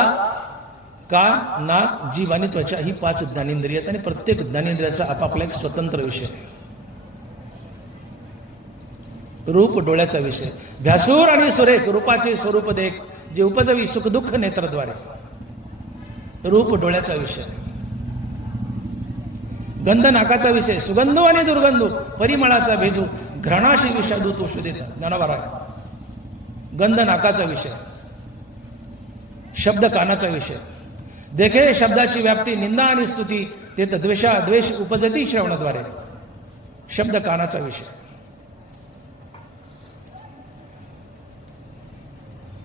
कान, नाक, जीभ आणि त्वचा ही 5 ज्ञानेंद्रिय आहेत. आणि प्रत्येक ज्ञानेंद्रियाचा आपापला एक स्वतंत्र विषय आहे. रूप डोळ्याचा विषय. भ्यासूर आणि सुरेख रूपाचे स्वरूप देख, जे उपजवी सुख दुःख नेत्रद्वारे. रूप डोळ्याचा विषय. गंध नाकाचा विषय. सुगंधो आणि दुर्गंधो परिमळाचा भेदू, घृणाशी विषादू तो शुदेता. ज्ञानोबा. गंध नाकाचा विषय. शब्द कानाचा विषय. देखे शब्दाची व्याप्ती, निंदा आणि स्तुती, ते तर द्वेष उपजती श्रवणाद्वारे. शब्द कानाचा विषय.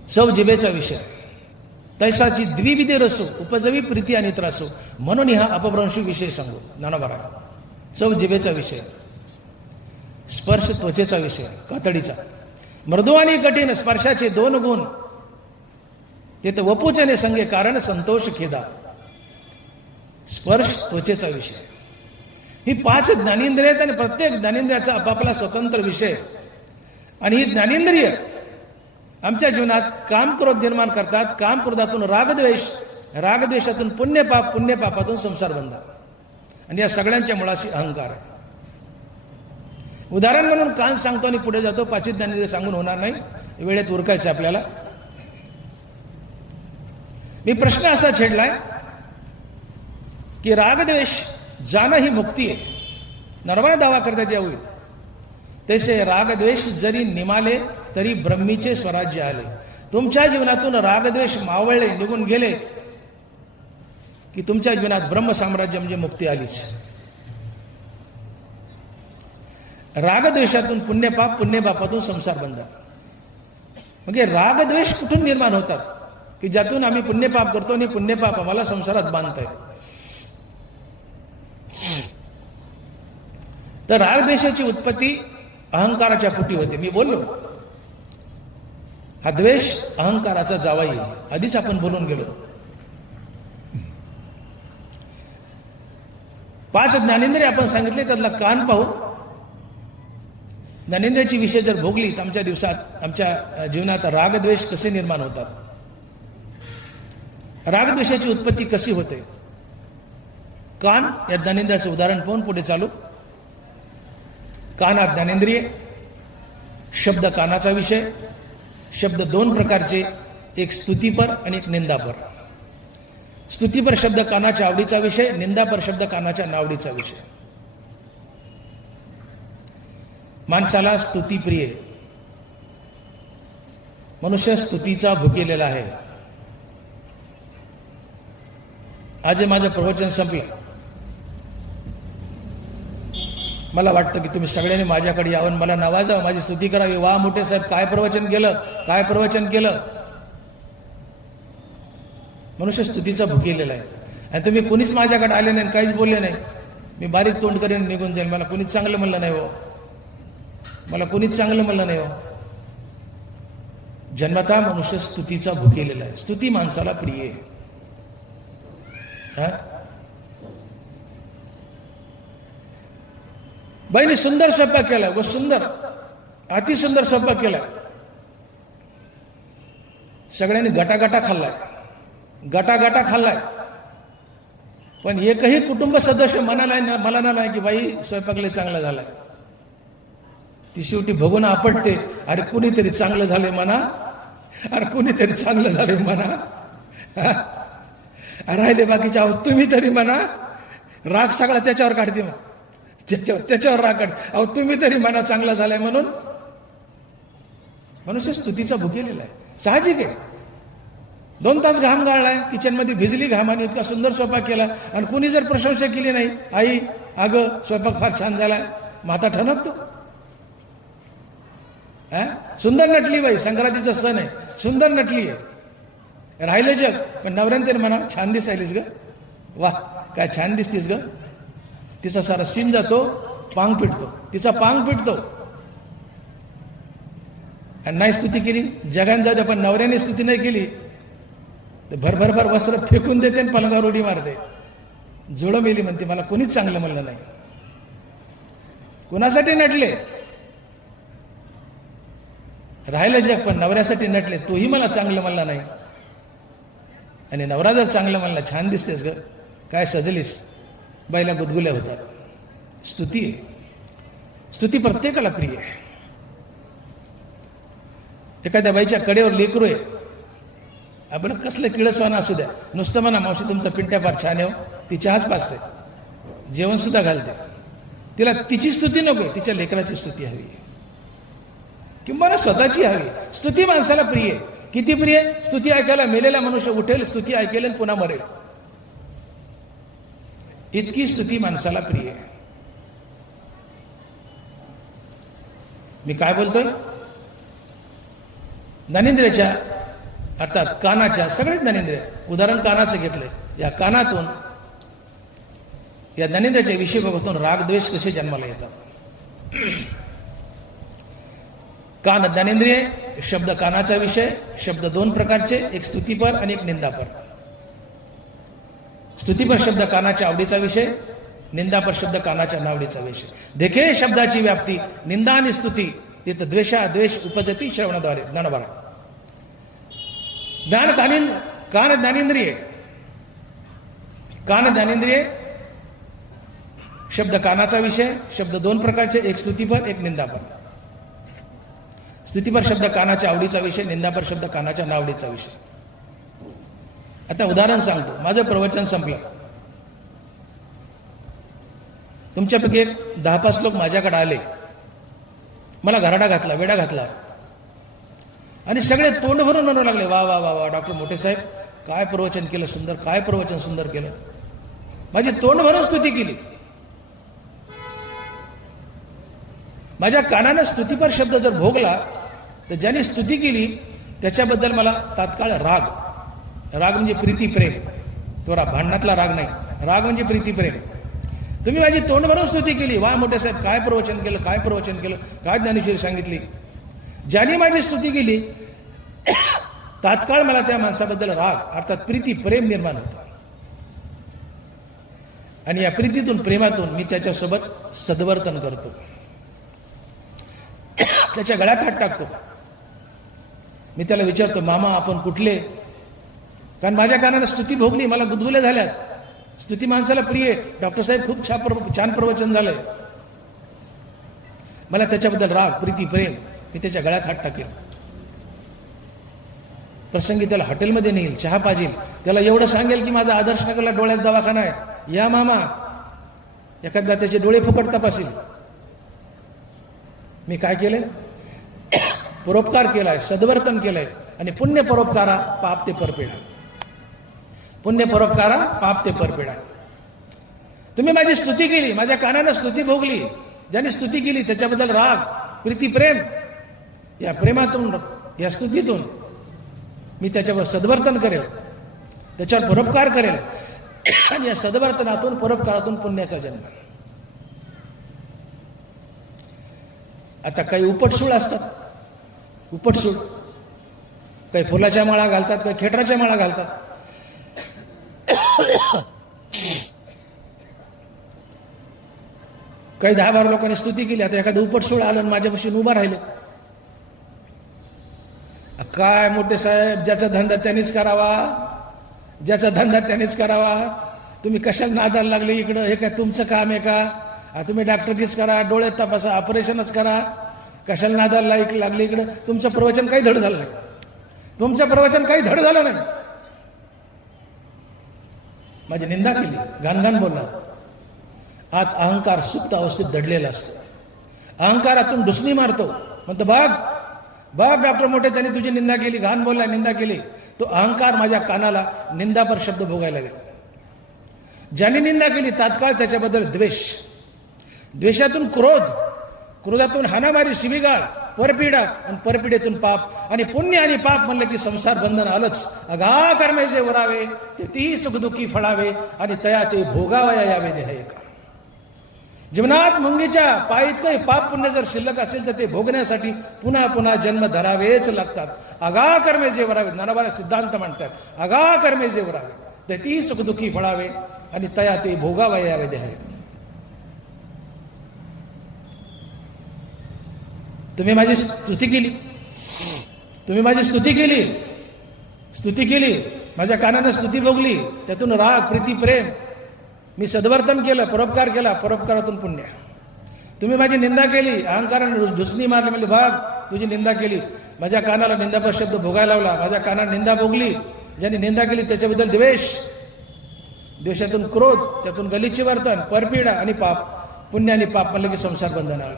चव जिभेचा विषय. तैसाची द्विविधे रसो, उपजवी प्रीती आणि त्रासो, म्हणून हा अपभ्रंशी विषय सांगू. ज्ञानोबा. चव जिभेचा विषय. स्पर्श त्वचेचा विषय, कातडीचा. मृदू आणि कठीण स्पर्शाचे 2 गुण, ते तर वपूचने संगे कारण संतोष खेदा. स्पर्श त्वचेचा विषय. ही 5 ज्ञानेंद्रिय आहेत आणि प्रत्येक ज्ञानेंद्रियाचा आपापला स्वतंत्र विषय. आणि ही ज्ञानेंद्रिय आमच्या जीवनात काम क्रोध निर्माण करतात. काम क्रोधातून रागद्वेष, रागद्वेषातून पुण्यपाप, पुण्यपापातून संसार बंधन. आणि या सगळ्यांच्या मुळाशी अहंकार आहे. उदाहरण म्हणून कान सांगतो आणि पुढे जातो. 5 ज्ञानेंद्रिय सांगून होणार नाही, वेळेत उरकायचं आपल्याला. मी प्रश्न असा छेडलाय की रागद्वेष जाणं ही मुक्ती आहे. नरवाय दावा करतात यावेळी. तसे रागद्वेष जरी निमाले तरी ब्रह्मीचे स्वराज्य आले. तुमच्या जीवनातून रागद्वेष मावळले, निघून गेले की तुमच्या जीवनात ब्रह्मसाम्राज्य म्हणजे मुक्ती आलीच. रागद्वेषातून पुण्यपाप, पुण्यपापातून संसार बंधन. म्हणजे रागद्वेष कुठून निर्माण होतात की ज्यातून आम्ही पुण्यपाप करतो आणि पुण्यपाप आम्हाला संसारात बांधताय. तर रागद्वेषाची उत्पत्ती अहंकाराच्या पोटी होते. मी बोललो हा द्वेष अहंकाराचा जावाई आहे. आधीच आपण बोलून गेलो. 5 ज्ञानेंद्रिय आपण सांगितले, त्यातला कान पाहू. ज्ञानेंद्रियाची विषय जर भोगली तर आमच्या दिवसात, आमच्या जीवनात रागद्वेष कसे निर्माण होतात, रागद्वेषाची उत्पत्ती कशी होते. कान या ज्ञानेंद्रियाचं उदाहरण पाहून पुढे चालू. कान हा ज्ञानेंद्रिय. शब्द कानाचा विषय. शब्द दोन प्रकारचे, एक स्तुतीपर आणि एक निंदापर. स्तुतीपर शब्द कानाच्या आवडीचा विषय, निंदापर शब्द कानाच्या नावडीचा विषय. माणसाला स्तुती प्रिय, मनुष्य स्तुतीचा भुकेलेला आहे. आज माझं प्रवचन संपलं. मला वाटतं की तुम्ही सगळ्यांनी माझ्याकडे यावं, मला नवाजावं, माझी स्तुती करावी. वा मोठे साहेब, काय प्रवचन केलं, काय प्रवचन केलं. मनुष्य स्तुतीचा भुकेलेला आहे. आणि तुम्ही कुणीच माझ्याकडे आले नाही, काहीच बोलले नाही. मी बारीक तोंड करीन, निघून जाईल. मला कुणीच चांगलं म्हणलं नाही हो, मला कुणीच चांगलं म्हणलं नाही हो. जन्मतः मनुष्य स्तुतीचा भुकेलेला आहे. स्तुती माणसाला प्रिय आहे. बाईने सुंदर स्वयंपाक केला, व सुंदर, अति सुंदर स्वयंपाक केला. सगळ्यांनी गटागटा खाल्लाय, गटागटा खाल्लाय. पण एकही कुटुंब सदस्य मला नाही की बाई स्वयंपाक लय चांगला झालाय. ती शेवटी बघून आपटते, अरे कुणीतरी चांगलं झालंय म्हणा, अरे कुणीतरी चांगलं झालंय म्हणा. राहिले बाकीच्या आहोत तुम्ही तरी म्हणा. राग सगळा त्याच्यावर काढते, मग त्याच्यावर राग काढ. अहो तुम्ही तरी म्हणा चांगला झालाय म्हणून. मनुष्य स्तुतीचा भुकेलेला आहे, साहजिक आहे. 2 तास घाम गाळलाय, किचनमध्ये भिजली घामाने, इतका सुंदर स्वयंपाक केला. आणि कुणी जर प्रशंसा केली नाही, आई अगं स्वयंपाक फार छान झालाय, माता ठणकतो. सुंदर नटली बाई, संक्रांतीचा सण आहे, सुंदर नटली आहे. राहिलं जग, पण नवऱ्याने तरी म्हणा छान दिसायलीस ग, वा काय छान दिसतीस ग. तिचा सारा सीन जातो, पांग पिटतो, तिचा पांग पिटतो. आणि नाही स्तुती केली, जगान जाते, पण नवऱ्याने स्तुती नाही केली तर भरभर वस्त्र फेकून देते आणि पलंगावर उडी मारते. जोडं मेली म्हणते, मला कोणीच चांगलं म्हणलं नाही. कुणासाठी नटले? राहिलं जग, पण नवऱ्यासाठी नटले, तोही मला चांगलं म्हणला नाही. आणि नवरा जर चांगलं म्हणला, छान दिसतेस ग, काय सजलीस, बाईला गुदगुल्या होतात. स्तुती आहे, स्तुती प्रत्येकाला प्रिय आहे. एखाद्या बाईच्या कडेवर लेकरू आहे, आपण कसलं किळसवाना असू द्या, नुसतं म्हणा मावशी तुमचा पिंट्या फार छान आहे, ती चहाच पाचते, जेवण सुद्धा घालते. तिला तिची स्तुती नको, तिच्या लेकराची स्तुती हवी किंवा स्वतःची हवी. स्तुती माणसाला प्रिय आहे. किती प्रिय? स्तुती ऐकायला मेलेला मनुष्य उठेल, स्तुती ऐकेल आणि पुन्हा मरेल. इतकी स्तुती माणसाला प्रिय आहे. मी काय बोलतोय? ज्ञानेंद्रियाच्या अर्थात कानाच्या, सगळेच ज्ञानेंद्रिय, उदाहरण कानाचं घेतलंय. या कानातून, या ज्ञानेंद्रियाच्या विषय बघतून रागद्वेष कसे जन्माला येतात. कान ज्ञानेंद्रिय, शब्द कानाचा विषय, शब्द 2 प्रकारचे, एक स्तुतीपर आणि एक निंदापर. स्तुतीपर शब्द कानाच्या आवडीचा विषय, निंदापर शब्द कानाच्या नावडीचा विषय. देखे शब्दाची व्याप्ती, निंदा आणि स्तुती, तिथं द्वेष उपजती श्रवणाद्वारे, ज्ञानभरा. कान ज्ञानेंद्रिय, कान ज्ञानेंद्रिय, शब्द कानाचा विषय, शब्द 2 प्रकारचे, एक स्तुतीपर एक निंदापर. स्तुतीपर शब्द कानाच्या आवडीचा विषय, निंदापर शब्द कानाच्या नावडीचा विषय. आता उदाहरण सांगतो, माझं प्रवचन संपलं. तुमच्यापैकी 10-5 लोक माझ्याकडे आले, मला घराडा घातला, वेडा घातला, आणि सगळे तोंड भरून म्हणू लागले, वा वा वा वा डॉक्टर मोठे साहेब, काय प्रवचन केलं सुंदर, काय प्रवचन सुंदर केलं. माझी तोंड भरून स्तुती केली. माझ्या कानानं स्तुतीपर शब्द जर भोगला, तर ज्यांनी स्तुती केली त्याच्याबद्दल मला तात्काळ राग, राग म्हणजे प्रीती प्रेम, तो भांडणातला राग नाही, राग म्हणजे प्रीती प्रेम. तुम्ही माझी तोंड भरून स्तुती केली, वा मोठे साहेब काय प्रवचन केलं, काय प्रवचन केलं, काय ज्ञानेश्वरी सांगितली. ज्यांनी माझी स्तुती केली तात्काळ मला त्या माणसाबद्दल राग अर्थात प्रीती प्रेम निर्माण होतं. आणि या प्रीतीतून प्रेमातून मी त्याच्यासोबत सद्वर्तन करतो, त्याच्या गळ्यात हात टाकतो. मी त्याला विचारतो, मामा आपण कुठले? कारण माझ्या कानानं स्तुती भोगली, मला गुदगुल्या झाल्यात. स्तुती माणसाला प्रिय. डॉक्टर साहेब खूप छान प्रवचन झालंय. मला त्याच्याबद्दल राग प्रीती प्रेम, मी त्याच्या गळ्यात हात टाकेल. प्रसंगी त्याला हॉटेलमध्ये नेईल, चहा पाजील, त्याला एवढं सांगेल की माझा आदर्शनगरला डोळ्याचा दवाखाना आहे, या मामा, एखाद्या त्याचे डोळे फुकट तपासील. मी काय केलंय? परोपकार केलाय, सद्वर्तन केलंय. आणि पुण्य परोपकारा पाप ते परपिडा. पुण्य परोपकारा पाप ते परपिडा. तुम्ही माझी स्तुती केली, माझ्या कानानं स्तुती भोगली. ज्यांनी स्तुती केली त्याच्याबद्दल राग, प्रीती, प्रेम, या प्रेमातून, या स्तुतीतून मी त्याच्यावर सद्वर्तन करेल, त्याच्यावर परोपकार करेल. आणि या सद्वर्तनातून, परोपकारातून पुण्याचा जन्म. आता काही उपटसूळ असतात, उपटसूळ, काही फुलाच्या माळा घालतात, काही खेटराच्या माळा घालतात. काही 10-12 लोकांनी स्तुती केली. आता एखादं उपटसूळ आलं आणि माझ्यापाशी उभा राहिलं. काय मोठे साहेब, ज्याचा धंदा त्यांनीच करावा, ज्याचा धंदा त्यांनीच करावा. तुम्ही कशाला नादाला लागले इकडं? हे काय तुमचं काम आहे का? तुम्ही डॉक्टरकीच करा, डोळ्यात तपासा, ऑपरेशनच करा. कशाला नादाला लागले इकडं? तुमचं प्रवचन काही धड झालं नाही. तुमचं प्रवचन काही धड झालं नाही. माझी निंदा केली, घाणघाण बोलला. आत अहंकार सुप्त अवस्थेत दडलेला असतो. अहंकारातून डुसणी मारतो, म्हणतो बघ बघ डॉक्टर मोठे, त्यांनी तुझी निंदा केली, घाण बोलला, निंदा केली. तो अहंकार माझ्या कानाला निंदापर शब्द भोगायला लागले. ज्याने निंदा केली तात्काळ त्याच्याबद्दल द्वेष, द्वेषातून क्रोध, क्रोधातून हाणामारी, शिवीगाळ, परपिडा, आणि परपिडेतून पाप. आणि पुण्य आणि पाप म्हणलं की संसार बंधन आलंच. अगा कर्मे जे वरावे ते ती सुखदुःखी फळावे, आणि तया ते भोगावया यावे देह एका. जीवनात मुंगीच्या पायीत पाप पुण्य जर शिल्लक असेल तर ते भोगण्यासाठी पुन्हा पुन्हा जन्म धरावेच लागतात. अगा कर्मे जे वरावे, ज्ञानोबा सिद्धांत म्हणतात, अगा कर्मे जे वरावे ते ती सुखदुःखी फळावे, आणि तया ते भोगावया यावे देह एका. तुम्ही माझी स्तुती केली, तुम्ही माझी स्तुती केली, स्तुती केली, माझ्या कानानं स्तुती भोगली, त्यातून राग, प्रीती, प्रेम, मी सद्वर्तन केलं, परोपकार केला, परोपकारातून पुण्य. तुम्ही माझी निंदा केली, अहंकाराने धुसणी मारली, म्हणजे भाग तुझी निंदा केली, माझ्या कानाला निंदापर शब्द भोगायला लावला, माझ्या कानाने निंदा भोगली. ज्यांनी निंदा केली त्याच्याबद्दल द्वेष, द्वेषातून क्रोध, त्यातून गलिच्छ वर्तन, परपीडा आणि पाप. पुण्य आणि पाप म्हणलं की संसार बंधन आलं.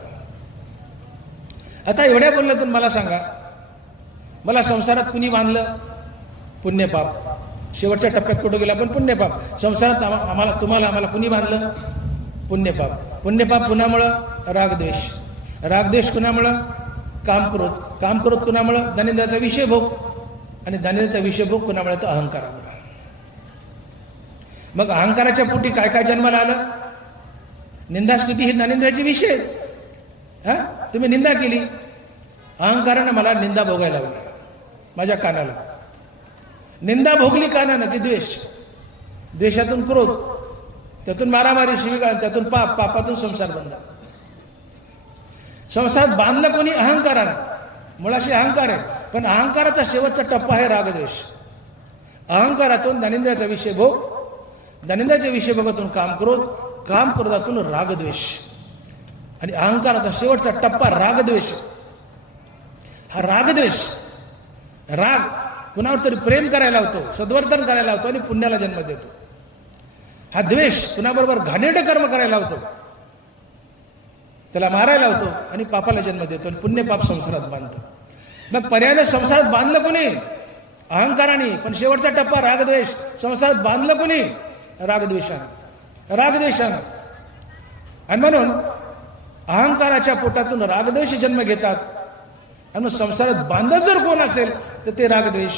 आता एवढ्या बोलण्यातून मला सांगा, मला संसारात कुणी बांधलं? पुण्य पाप. शेवटच्या टप्प्यात कुठं गेला? पण पुण्य पाप. संसारात आम्हाला, तुम्हाला, आम्हाला कुणी बांधलं? पुण्य पाप. पुण्य पाप कुणामुळं? रागद्वेष. रागद्वेष कुणामुळं? कामक्रोध. कामक्रोध कुणामुळं? दानिंद्राचा विषय भोग. आणि दानिंद्राचा विषय भोग कुणामुळे? तर अहंकारामुळे. मग अहंकाराच्या पोटी काय काय जन्माला आलं? निंदास्तुती ही दानिंद्राची विषय. तुम्ही निंदा केली, अहंकारानं मला निंदा भोगायला लावली, माझ्या कानाला निंदा भोगली कानानं, की द्वेष, द्वेषातून क्रोध, त्यातून मारामारी, शिवीगाळ, त्यातून पाप, पापातून संसार बंध. संसारात बांधलं कोणी? अहंकारानं. मुळाशी अहंकार आहे, पण अहंकाराचा शेवटचा टप्पा आहे रागद्वेष. अहंकारातून दानिंद्राचा विषय भोग, दानिंद्राच्या विषय भोगातून कामक्रोध, कामक्रोधातून रागद्वेष, आणि अहंकाराचा शेवटचा टप्पा रागद्वेष. हा रागद्वेष, राग कुणावर तरी प्रेम करायला लावतो, सद्वर्तन करायला लावतो, आणि पुण्याला जन्म देतो. हा द्वेष कुणाबरोबर घाणेरडं कर्म करायला लावतो, त्याला मारायला लावतो, आणि पापाला जन्म देतो, आणि पुण्य पाप संसारात बांधतो. मग पर्यायाने संसारात बांधलं कोणी? अहंकाराने. पण शेवटचा टप्पा रागद्वेष. संसारात बांधलं कोणी? रागद्वेषानं, रागद्वेषानं. आणि म्हणून अहंकाराच्या पोटातून रागद्वेष जन्म घेतात. आणि मग संसारात बांधत जर कोण असेल तर ते रागद्वेष.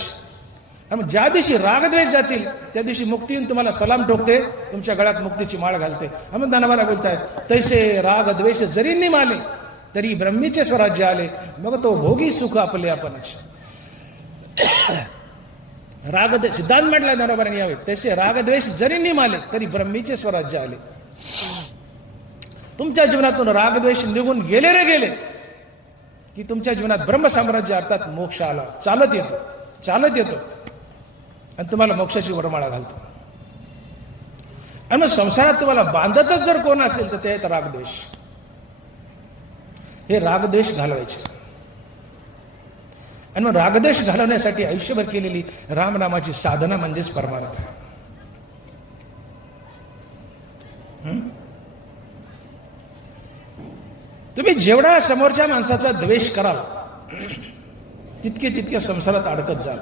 आणि ज्या दिवशी रागद्वेष जातील त्या दिवशी मुक्ती येऊन तुम्हाला सलाम ठोकते, तुमच्या गळ्यात मुक्तीची माळ घालते. म्हणून दानवाला बोलतायत, तैसे रागद्वेष जरी निमाले तरी ब्रह्मीचे स्वराज्य आले, मग तो भोगी सुख आपले आपणच. रागद्वेष सिद्धांत म्हटला दानवाने यावे, तैसे रागद्वेष जरी निमाले तरी ब्रह्मीचे स्वराज्य आले. तुमच्या जीवनातून रागद्वेष निघून गेले रे गेले की तुमच्या जीवनात ब्रह्मसाम्राज्य अर्थात मोक्ष आला. चालत येतो, चालत येतो, आणि तुम्हाला मोक्षाची वरमाळा घालतो. आणि मग संसारात तुम्हाला बांधतच जर कोण असेल तर ते आहेत रागद्वेष. हे रागद्वेष घालवायचे. आणि मग रागद्वेष घालवण्यासाठी आयुष्यभर केलेली रामनामाची साधना म्हणजेच परमार्थ आहे. तुम्ही जेवढा समोरच्या माणसाचा द्वेष कराल तितके संसारात अडकत जाल.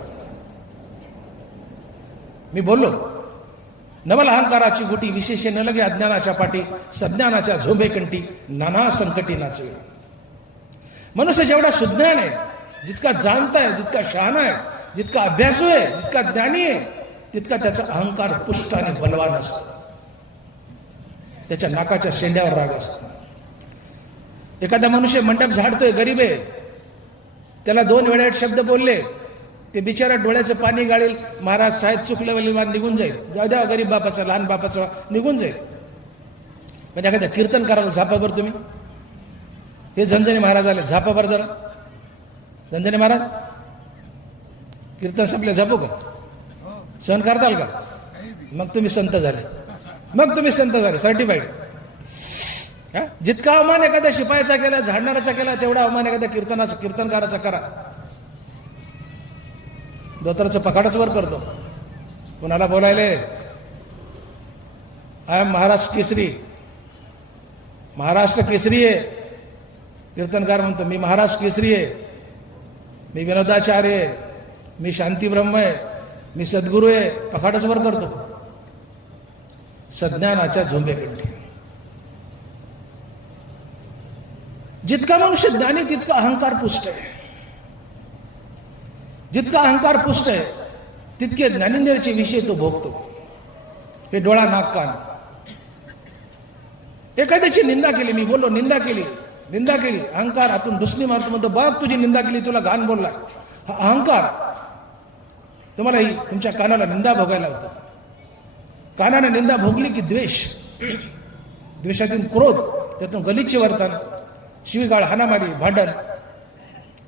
मी बोललो, नवल अहंकाराची गुटी विशेषे न लगे अज्ञानाच्या पाठी, सज्ञानाच्या झोंबेकंठी नाना संकटी नाचले. मनुष्य जेवढा सुज्ञान आहे, जितका जाणताय, जितका शहाणा आहे, जितका अभ्यासू आहे, जितका ज्ञानी आहे, तितका त्याचा अहंकार पुष्ट आणि बलवान असतो. त्याच्या नाकाच्या शेंड्यावर राग असतो. एखादा मनुष्य मंडप झाडतोय, गरीब आहे, त्याला 2 वेळा शब्द बोलले, ते बिचारा डोळ्याचं पाणी गाळेल, महाराज साहेब चुकलं वेळेला निघून जाईल, जाऊ द्या गरीब बापाचा, लहान बापाचा निघून जाईल. म्हणजे एखाद्या कीर्तन करायला झापाभर तुम्ही, हे झंझणे महाराज आले, झापाभर जरा. झंझणे महाराज कीर्तन संपले, झापू का? सहन करताल का? मग तुम्ही संत झाले, मग तुम्ही संत झाले, सर्टिफाईड. जितका अवमान एखाद्या शिपायाचा केला, झाडणाराचा केला, तेवढा अवमान एखाद्या कीर्तनकाराचा करा. धोतराचं पकाडच वर करतो, कुणाला बोलायले आय एम महाराष्ट्र केसरी, महाराष्ट्र केसरी आहे. कीर्तनकार म्हणतो मी महाराष्ट्र केसरी आहे, मी विनोदाचार्य आहे, मी शांती ब्रह्म आहे, मी सद्गुरू आहे. पकाडच वर करतो. सज्ञानाच्या झोंबेकंठी. जितका मनुष्य ज्ञानी तितका अहंकार पुष्ट आहे. जितका अहंकार पुष्ट आहे तितके ज्ञानेंद्रियाचे विषय तो भोगतो. हे डोळा, नाक, कान. एखाद्याची निंदा केली, मी बोललो निंदा केली, अहंकार हातून दुसरी मारतो, म्हणतो बघ तुझी निंदा केली, तुला घाण बोलला. हा अहंकार तुम्हालाही तुमच्या कानाला निंदा भोगायला होतो. कानाने निंदा भोगली की द्वेष, द्वेषातून क्रोध, त्यातून गलिच्छ वर्तन, शिवीगाळ, हाणामारी, भांडण,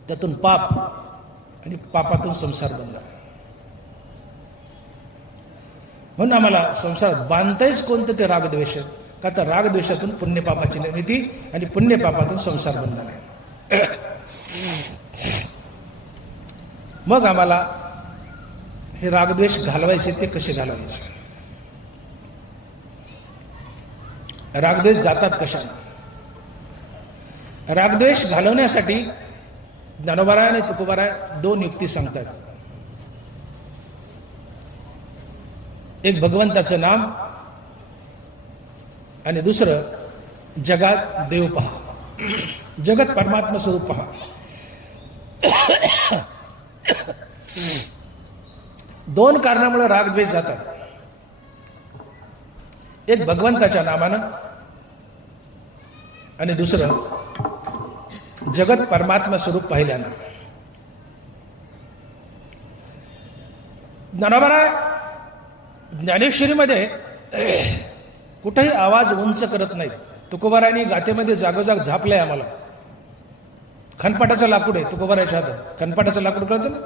त्यातून पाप, आणि पापातून संसार बंधन. म्हणून आम्हाला संसार बांधतायच कोणतं? ते रागद्वेष. का तर रागद्वेषातून पुण्य पापाची निर्मिती आणि पुण्य पापातून संसार बंधन आहे. मग आम्हाला हे रागद्वेष घालवायचे ते कसे घालवायचे? रागद्वेष जातात कशाने? रागद्वेष घालवण्यासाठी ज्ञानोबाराय आणि तुकोबाराय 2 युक्ती सांगतात. एक भगवंताचं नाम आणि दुसरं जगात देव पहा, जगत परमात्मा स्वरूप पहा. 2 कारणामुळे रागद्वेष जातात. एक भगवंताच्या नामानं आणि दुसरं जगत परमात्मा स्वरूप पाहिल्यानं. ज्ञानोबाराय ज्ञानेश्वरीमध्ये कुठेही आवाज उंच करत नाहीत. तुकोबारायांनी गातेमध्ये जागोजाग झापलंय आम्हाला. खनपाटाचं लाकूड आहे तुकोबाराच्या हातात. खनपाटाचं लाकूड कळतं ना?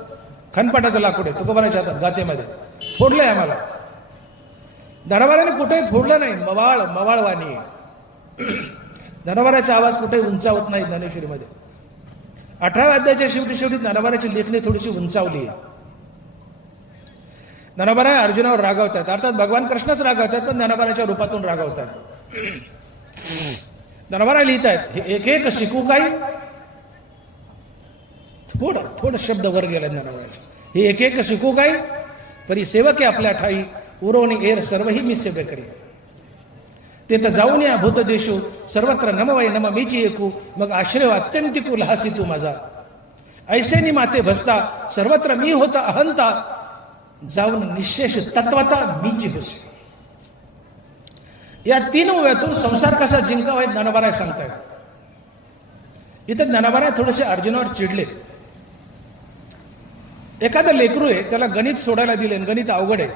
खनपाटाचं लाकूड आहे तुकोबाराच्या हातात, गातेमध्ये फोडलंय आम्हाला. ज्ञानोबारायांनी कुठेही फोडलं नाही. मवाळ वाणी. ज्ञानोबाराचा आवाज कुठेही उंचावत नाही. ज्ञानेश्वरीमध्ये 18व्या अध्यायाच्या शेवटी ज्ञानोबाराची लेखणी थोडीशी उंचावली आहे. ज्ञानोबाराय अर्जुनावर रागावतात, अर्थात भगवान कृष्णच रागावतात, पण ज्ञानोबाराच्या रूपातून रागावतात. ज्ञानोबाराय लिहितात, एक एक शिकू काय? थोडं शब्द वर गेला ज्ञानोबाराचा. हे एक एक शिकू काय? परी सेवके आपल्या ठाई, उरवणी एर सर्वही मी सेवे करी. ते तर जाऊन या भूत देशू, सर्वत्र नमवय नम मीची एकू, मग आश्रय अत्यंतिकू लहासी तू माझा. ऐसेनी माते भसता, सर्वत्र मी होता अहंता, जाऊन निशेष तत्वता मीची होसे. या 3 ओव्यातून संसार कसा जिंकावा हे ज्ञानोबाराय सांगतायत. इथे ज्ञानोबाराय थोडेसे अर्जुनावर चिडले. एखादं लेकरू आहे, त्याला गणित सोडायला दिले, गणित अवघड आहे,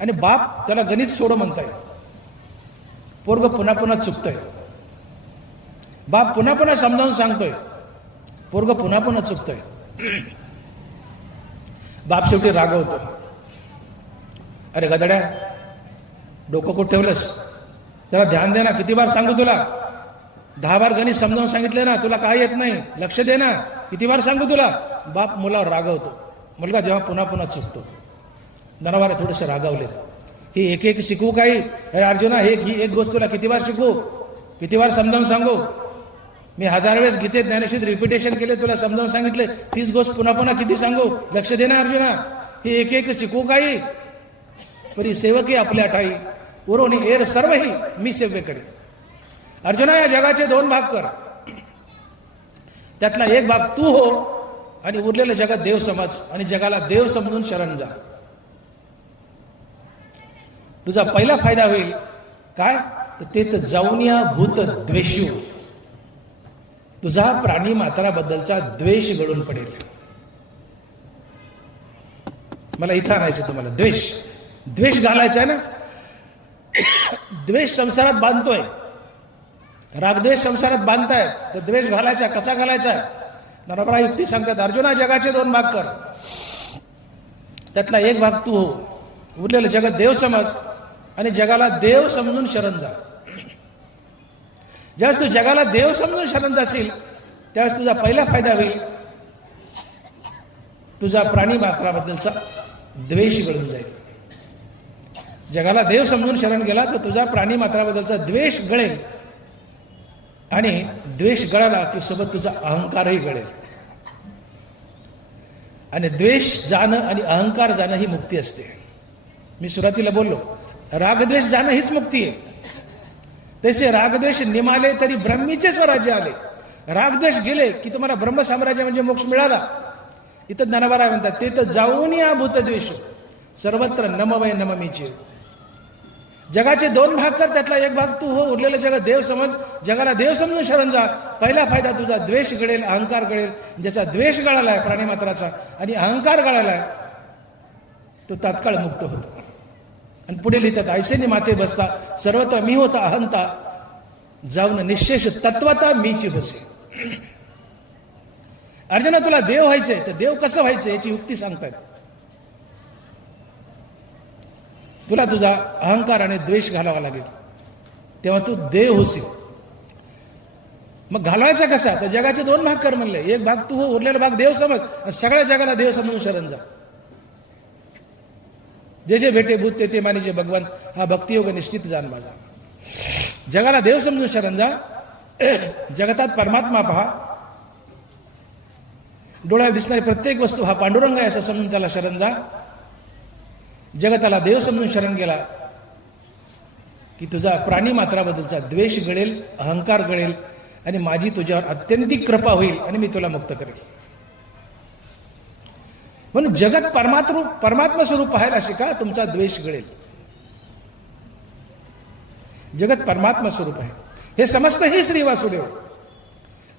आणि बाप त्याला गणित सोड म्हणताय. पोरग पुन्हा चुकतोय. बाप पुन्हा समजावून सांगतोय, पोरग पुन्हा चुकतोय. बाप शेवटी रागवतो. अरे गदड्या, डोकं कुठं ठेवलंस? जरा ध्यान दे ना. किती बार सांगू तुला? 10 बार गणित समजावून सांगितले ना, तुला काय येत नाही? लक्ष दे ना. किती बार सांगू तुला? बाप मुलावर रागवतो. मुलगा जेव्हा पुन्हा पुन्हा चुकतो, जनावर थोडेसे रागावलेत. ही एक एक शिकवू काही? अरे अर्जुना, ही एक गोष्ट तुला किती वार शिकवू, किती वार समजावून सांगू? मी 1000 वेळेस गीतेत ज्ञानेश्वरीत रिपिटेशन केले, तुला समजावून सांगितले. तीच गोष्ट पुन्हा पुन्हा किती सांगू? लक्ष दे ना अर्जुना, ही एक एक शिकवू काही? परी सेवकी आपल्या ठाई उरोनी एर सर्वही मी सेव्य करी. अर्जुना, या जगाचे 2 भाग कर. त्यातला एक भाग तू हो आणि उरलेलं जगात देव समज आणि जगाला देव समजून शरण जा. तुझा पहिला फायदा होईल काय? तर ते तर जाऊन या भूत द्वेषू, तुझा प्राणी मात्राबद्दलचा द्वेष गळून पडेल. मला इथं आणायचं तुम्हाला. द्वेष घालायचा आहे ना. द्वेष संसारात बांधतोय, रागद्वेष संसारात बांधतायत, तर द्वेष घालायचा. कसा घालायचा? नरबरा युक्ती सांगतात, अर्जुना जगाचे 2 भाग कर. त्यातला एक भाग तू हो, उरलेलं जगात देव समज आणि जगाला देव समजून शरण जा. ज्यावेळेस तू जगाला देव समजून शरण जाशील त्यावेळेस तुझा पहिला फायदा होईल, तुझा प्राणी मात्राबद्दलचा द्वेष गळून जाईल. जगाला देव समजून शरण गेला तर तुझा प्राणी मात्राबद्दलचा द्वेष गळेल आणि द्वेष गळाला की सोबत तुझा अहंकारही गळेल. आणि द्वेष जाणं आणि अहंकार जाणं ही मुक्ती असते. मी सुरुवातीला बोललो, रागद्वेष जाणं हीच मुक्ती आहे. तसे रागद्वेष निमाले तरी ब्रह्मीचे स्वराज्य आले. रागद्वेष गेले की तुम्हाला ब्रह्मसाम्राज्य म्हणजे मोक्ष मिळाला. इथं ज्ञानोबा म्हणतात, ते तर जाऊन या भूतद्वेष सर्वत्र नमवय नममीचे. जगाचे 2 भाग कर, त्यातला एक भाग तू हो, उरलेलं जगात देव समज, जगाला देव समजून शरण जा. पहिला फायदा तुझा द्वेष गळेल, अहंकार गळेल. ज्याचा द्वेष गळालाय प्राणीमात्राचा आणि अहंकार गळालाय तो तात्काळ मुक्त होतो. आणि पुढे लिहितात, ऐसेनी माते बसता सर्वत्र मी होता अहंता, जाऊन निशेष तत्वता मीची होसे. अर्जुना, तुला देव व्हायचंय तर देव कसं व्हायचं याची युक्ती सांगतात. तुला तुझा अहंकार आणि द्वेष घालावा लागेल, तेव्हा तू देव होशील. मग घालवायचा कसा? तर जगाचे 2 भाग कर म्हणले. एक भाग तू हो, उरलेला भाग देव समज, सगळ्या जगाला देव समजून शरण जा. जे जे भेटे भूत ते मानीचे भगवान, हा भक्तियोग निश्चित जाण माझा. जगाला देव समजून शरण जा. जगतात परमात्मा पहा. डोळ्याला दिसणारी प्रत्येक वस्तू हा पांडुरंग आहे असं समजून त्याला शरण जा. जगताला देव समजून शरण गेला की तुझा प्राणी मात्राबद्दलचा द्वेष गळेल, अहंकार गळेल आणि माझी तुझ्यावर अत्यंतिक कृपा होईल आणि मी तुला मुक्त करेल. म्हणून जगत परमात्मा स्वरूप पाहायला शिका, तुमचा द्वेष गळेल. जगत परमात्मा स्वरूप आहे हे समजतं हे श्री वासुदेव.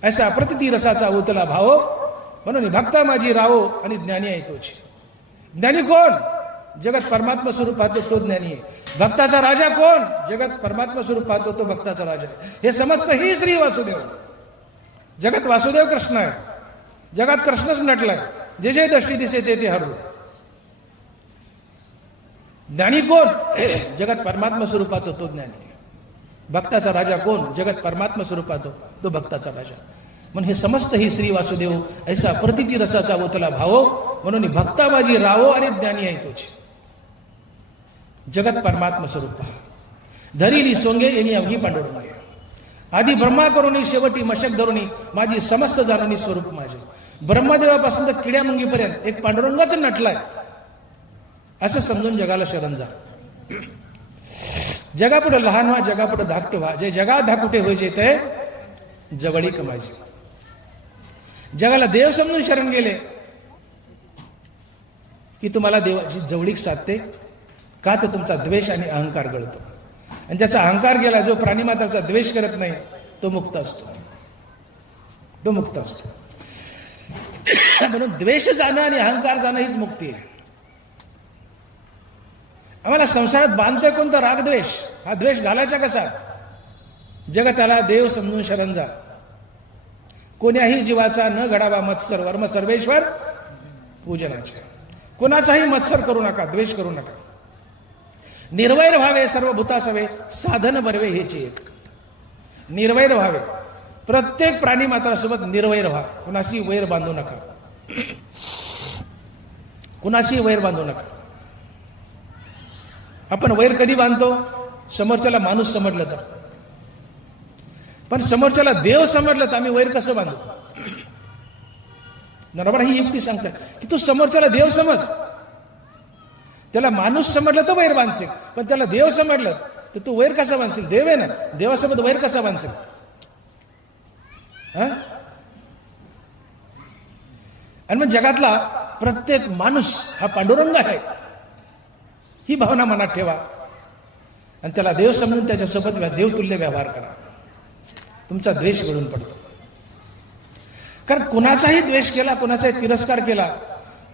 ऐसा अप्रतिती रसाचा उतला भाव, म्हणून भक्ता माझी राहो आणि ज्ञानी आहे तोच. ज्ञानी कोण? जगत परमात्मा स्वरूप पाहतो तो ज्ञानी आहे. भक्ताचा राजा कोण? जगत परमात्मा स्वरूप पाहतो तो भक्ताचा राजा आहे. हे समजतं ही श्री वासुदेव. जगत वासुदेव कृष्ण आहे, जगात कृष्णच नटलाय. जे जे दृष्टी दिसे ते हरू. ज्ञानी कोण? जगत परमात्मा स्वरूप पाहतो तो ज्ञानी. भक्ताचा राजा कोण? जगत परमात्मा स्वरूप पाहतो तो भक्ताचा राजा. म्हणून हे समस्त ही श्री वासुदेव ऐसा प्रतिती रसाचा ओतला भावो, म्हणून भक्ता माझी राहो आणि ज्ञानी आहे तोच. जगत परमात्मा स्वरूप पहा. धरिली सोंगे येणी अवघी पांडुरंगे, आधी ब्रह्मा करुणी शेवटी मशक धरुणी, माझी समस्त जाणुनी स्वरूप माझे. ब्रह्मदेवापासून तर किड्या मुंगीपर्यंत एक पांडुरंगाच नटलाय असं समजून जगाला शरण जा. जगापुढे लहान व्हा, जगापुढे धाकटे व्हा. जे जगात धाकुटे व्हायचे ते जवळीक माझी. जगाला देव समजून शरण गेले की तुम्हाला देवाची जवळीक साधते. का? तर तुमचा द्वेष आणि अहंकार गळतो. आणि ज्याचा अहंकार गेला, जो प्राणीमात्राचा द्वेष करत नाही, तो मुक्त असतो. तो मुक्त असतो. म्हणून द्वेष जाणं आणि अहंकार जाणं हीच मुक्ती आहे. आम्हाला संसारात बांधतोय कोणता? रागद्वेष. हा द्वेष घालायचा कसा? जगताला देव समजून शरण जा. कोण्याही जीवाचा न घडावा मत्सर, वर्म सर्वेश्वर पूजनाचे. कोणाचाही मत्सर करू नका, द्वेष करू नका. निर्वैर व्हावे सर्व भूतासवे, साधन बरवे हेची एक. निर्वैर व्हावे, प्रत्येक प्राणी मात्रासोबत निर्वैर व्हा. कुणाशी वैर बांधू नका. कुणाशी वैर बांधू नका. आपण वैर कधी बांधतो? समोरच्याला माणूस समजलं तर. पण समोरच्याला देव समजलं तर आम्ही वैर कसं बांधू? बरोबर ही युक्ती सांगतात की तू समोरच्याला देव समज. त्याला माणूस समजलं तर वैर बांधशील, पण त्याला देव समजलं तर तू वैर कसा बांधशील? देव आहे ना, देवासोबत वैर कसा बांधशील? आणि मग जगातला प्रत्येक माणूस हा पांडुरंग आहे ही भावना मनात ठेवा आणि त्याला देव समजून त्याच्यासोबत देवतुल्य व्यवहार करा. तुमचा द्वेष घडून पडतो. कारण कुणाचाही द्वेष केला, कुणाचाही तिरस्कार केला,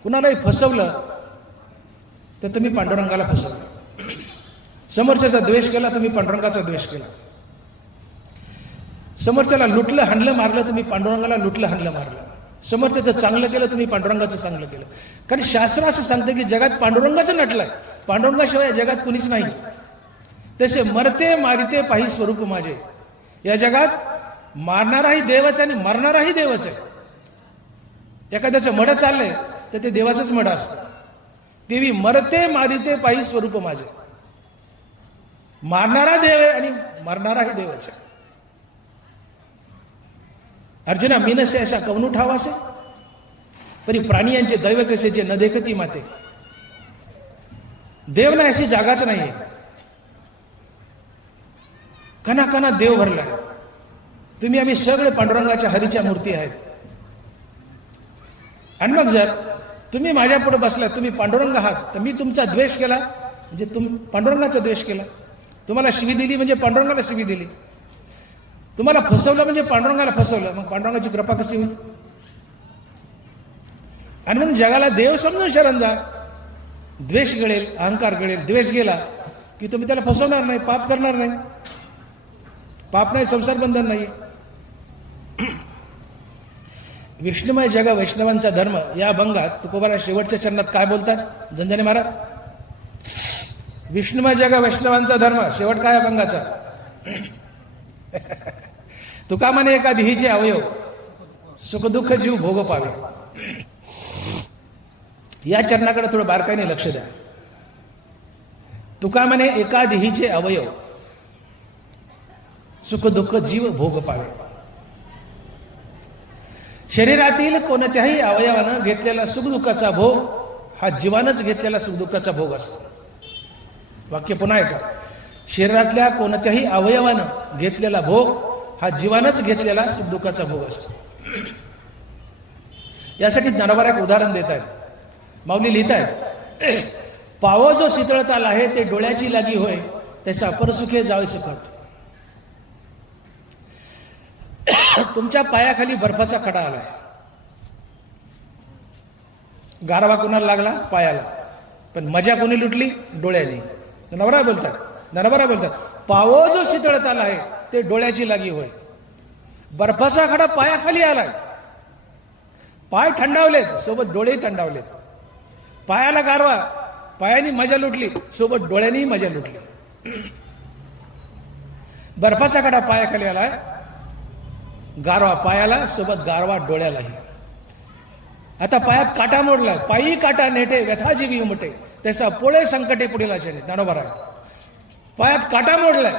कुणालाही फसवलं तर तुम्ही पांडुरंगाला फसवलं. समोरच्याचा द्वेष केला तुम्ही पांडुरंगाचा द्वेष केला. समोरच्याला लुटलं, हाणलं, मारलं तुम्ही पांडुरंगाला लुटलं, हाणलं, मारलं. समोरच्याचं चांगलं केलं तुम्ही पांडुरंगाचं चांगलं केलं. कारण शास्त्र असं सांगतं की जगात पांडुरंगाचं नटलंय, पांडुरंगाशिवाय जगात कुणीच नाही. तसे मरते मारिते पाही स्वरूप माझे. या जगात मारणाराही देवच आहे आणि मरणाराही देवच आहे. एखाद्याचं मढ चाललंय तर ते देवाचंच मढ असतं. देवी मरते मारिते पाही स्वरूप माझे. मारणारा देव आहे आणि मरणाराही देवच आहे. अर्जुना मीनसे असा कवून उठावासे, परी प्राणी यांचे दैव कसे जे न देखती माते. देव नाही अशी जागाच नाहीये. कणा कणा देव भरलाय. तुम्ही आम्ही सगळे पांडुरंगाच्या हरीच्या मूर्ती आहेत. आणि मग जर तुम्ही माझ्या पुढे बसला, तुम्ही पांडुरंग आहात, तर मी तुमचा द्वेष केला म्हणजे पांडुरंगाचा द्वेष केला. तुम्हाला शिवी दिली म्हणजे पांडुरंगाला शिवी दिली. तुम्हाला फसवलं म्हणजे पांडुरंगाला फसवलं. मग पांडुरंगाची कृपा कशी होईल? आणि मग जगाला देव समजून शरण जा. द्वेष गळेल, अहंकार गळेल. द्वेष गेला की तुम्ही त्याला फसवणार नाही, पाप करणार नाही. पाप नाही, संसार बंधन नाही. विष्णुमय जग वैष्णवांचा धर्म या अभंगात तुकोबाराय शेवटच्या चरणात काय बोलतात? झंझाने महाराज, विष्णुमय जग वैष्णवांचा धर्म शेवट काय अभंगाचा? तुका म्हणे एका देहीचे अवयव सुख दुःख जीव भोग पावे. या चरणाकडे थोडं बारकाईने लक्ष द्या. तुका म्हणे एका देहीचे अवयव सुख दुःख जीव भोग पावे. शरीरातील कोणत्याही अवयवानं घेतलेला सुखदुःखाचा भोग हा जीवानच घेतलेला सुखदुःखाचा भोग असतो. वाक्य पुन्हा ऐका. शरीरातल्या कोणत्याही अवयवानं घेतलेला भोग हा जीवानच घेतलेला सुखदुःखाचा भोग असतो. यासाठी ज्ञानोबा एक उदाहरण देत आहेत. माऊली लिहित आहेत, पावो जो शीतळताल आहे ते डोळ्याची लागी होय, त्याचा अपरसुखे जावे सुखात. तुमच्या पायाखाली बर्फाचा खडा आलाय. गारवा कुणाला लागला? पायाला. पण मजा कोणी लुटली? डोळ्याने. नवरा बोलतात, नरबरा बोलतात, पावो जो शीतळताल आहे ते डोळ्याची लागी होय. बर्फाचा खडा पायाखाली आलाय. पाय थंडावलेत, सोबत डोळेही थंडावलेत. पायाला गारवा, पायाने मजा लुटली, सोबत डोळ्यांनीही मजा लुटली. बर्फाचा खडा पायाखाली आलाय, गारवा पायाला, सोबत गारवा डोळ्यालाही. आता पायात काटा मोडलाय. पायी काटा नेटे व्यथा जीवी उमटे, त्याचा पोळे संकटे पुढील आचरणे. ज्ञानोबा आहे. पायात काटा मोडलाय,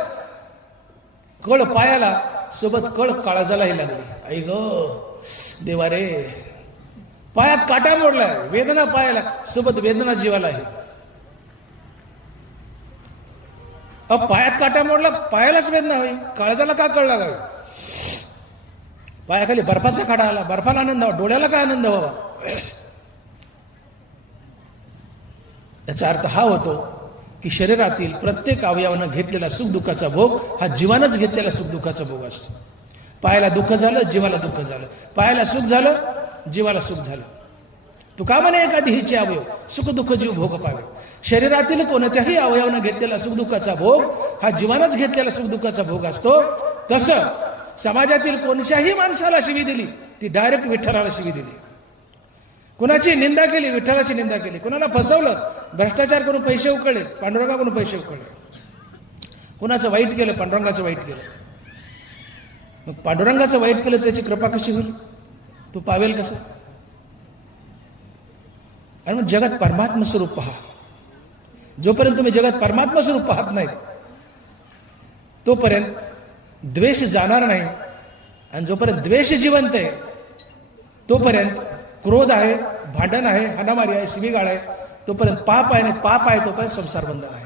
कळ पायाला, सोबत कळ काळजालाही लागली. आई ग देवा रे. पायात काटा मोडलाय, वेदना पायाला, सोबत वेदना जीवालाही. पायात काटा मोडला, पायालाच वेदना होई, काळजाला का कळ लागावी? पायाखाली बर्फाचा खडा आला, बर्फाला आनंद व्हावा, डोळ्याला काय आनंद व्हावा? याचा अर्थ हा होतो की शरीरातील प्रत्येक अवयवानं घेतलेला सुखदुःखाचा भोग हा जीवानच घेतलेला सुखदुःखाचा भोग असतो. पायाला दुःख झालं, जीवाला दुःख झालं. पायाला सुख झालं, जीवाला सुख झालं. तुका म्हणे एका देहीचे अवयव सुख दुःख जीव भोग पावे. शरीरातील कोणत्याही अवयवानं घेतलेला सुखदुःखाचा भोग हा जीवानच घेतलेला सुखदुःखाचा भोग असतो. तसं समाजातील कोणत्याही माणसाला शिवी दिली ती डायरेक्ट विठ्ठलाला शिवी दिली. कुणाची निंदा केली, विठ्ठलाची निंदा केली. कुणाला फसवलं, भ्रष्टाचार करून पैसे उकळले, पांडुरंगाकडून पैसे उकळले. कुणाचं वाईट केलं, पांडुरंगाचं वाईट केलं. मग पांडुरंगाचं वाईट केलं, त्याची कृपा कशी होईल? तू पावेल कसं? आणि मग जगत परमात्मा स्वरूप पहा. जोपर्यंत तुम्ही जगत परमात्मा स्वरूप पाहत नाहीत तोपर्यंत द्वेष जाणार नाही. आणि जोपर्यंत द्वेष जिवंत आहे तोपर्यंत क्रोध आहे, भांडण आहे, हाणामारी आहे, शिवीगाळ आहे, तोपर्यंत पाप आहे. आणि पाप आहे तोपर्यंत संसार बंधन आहे.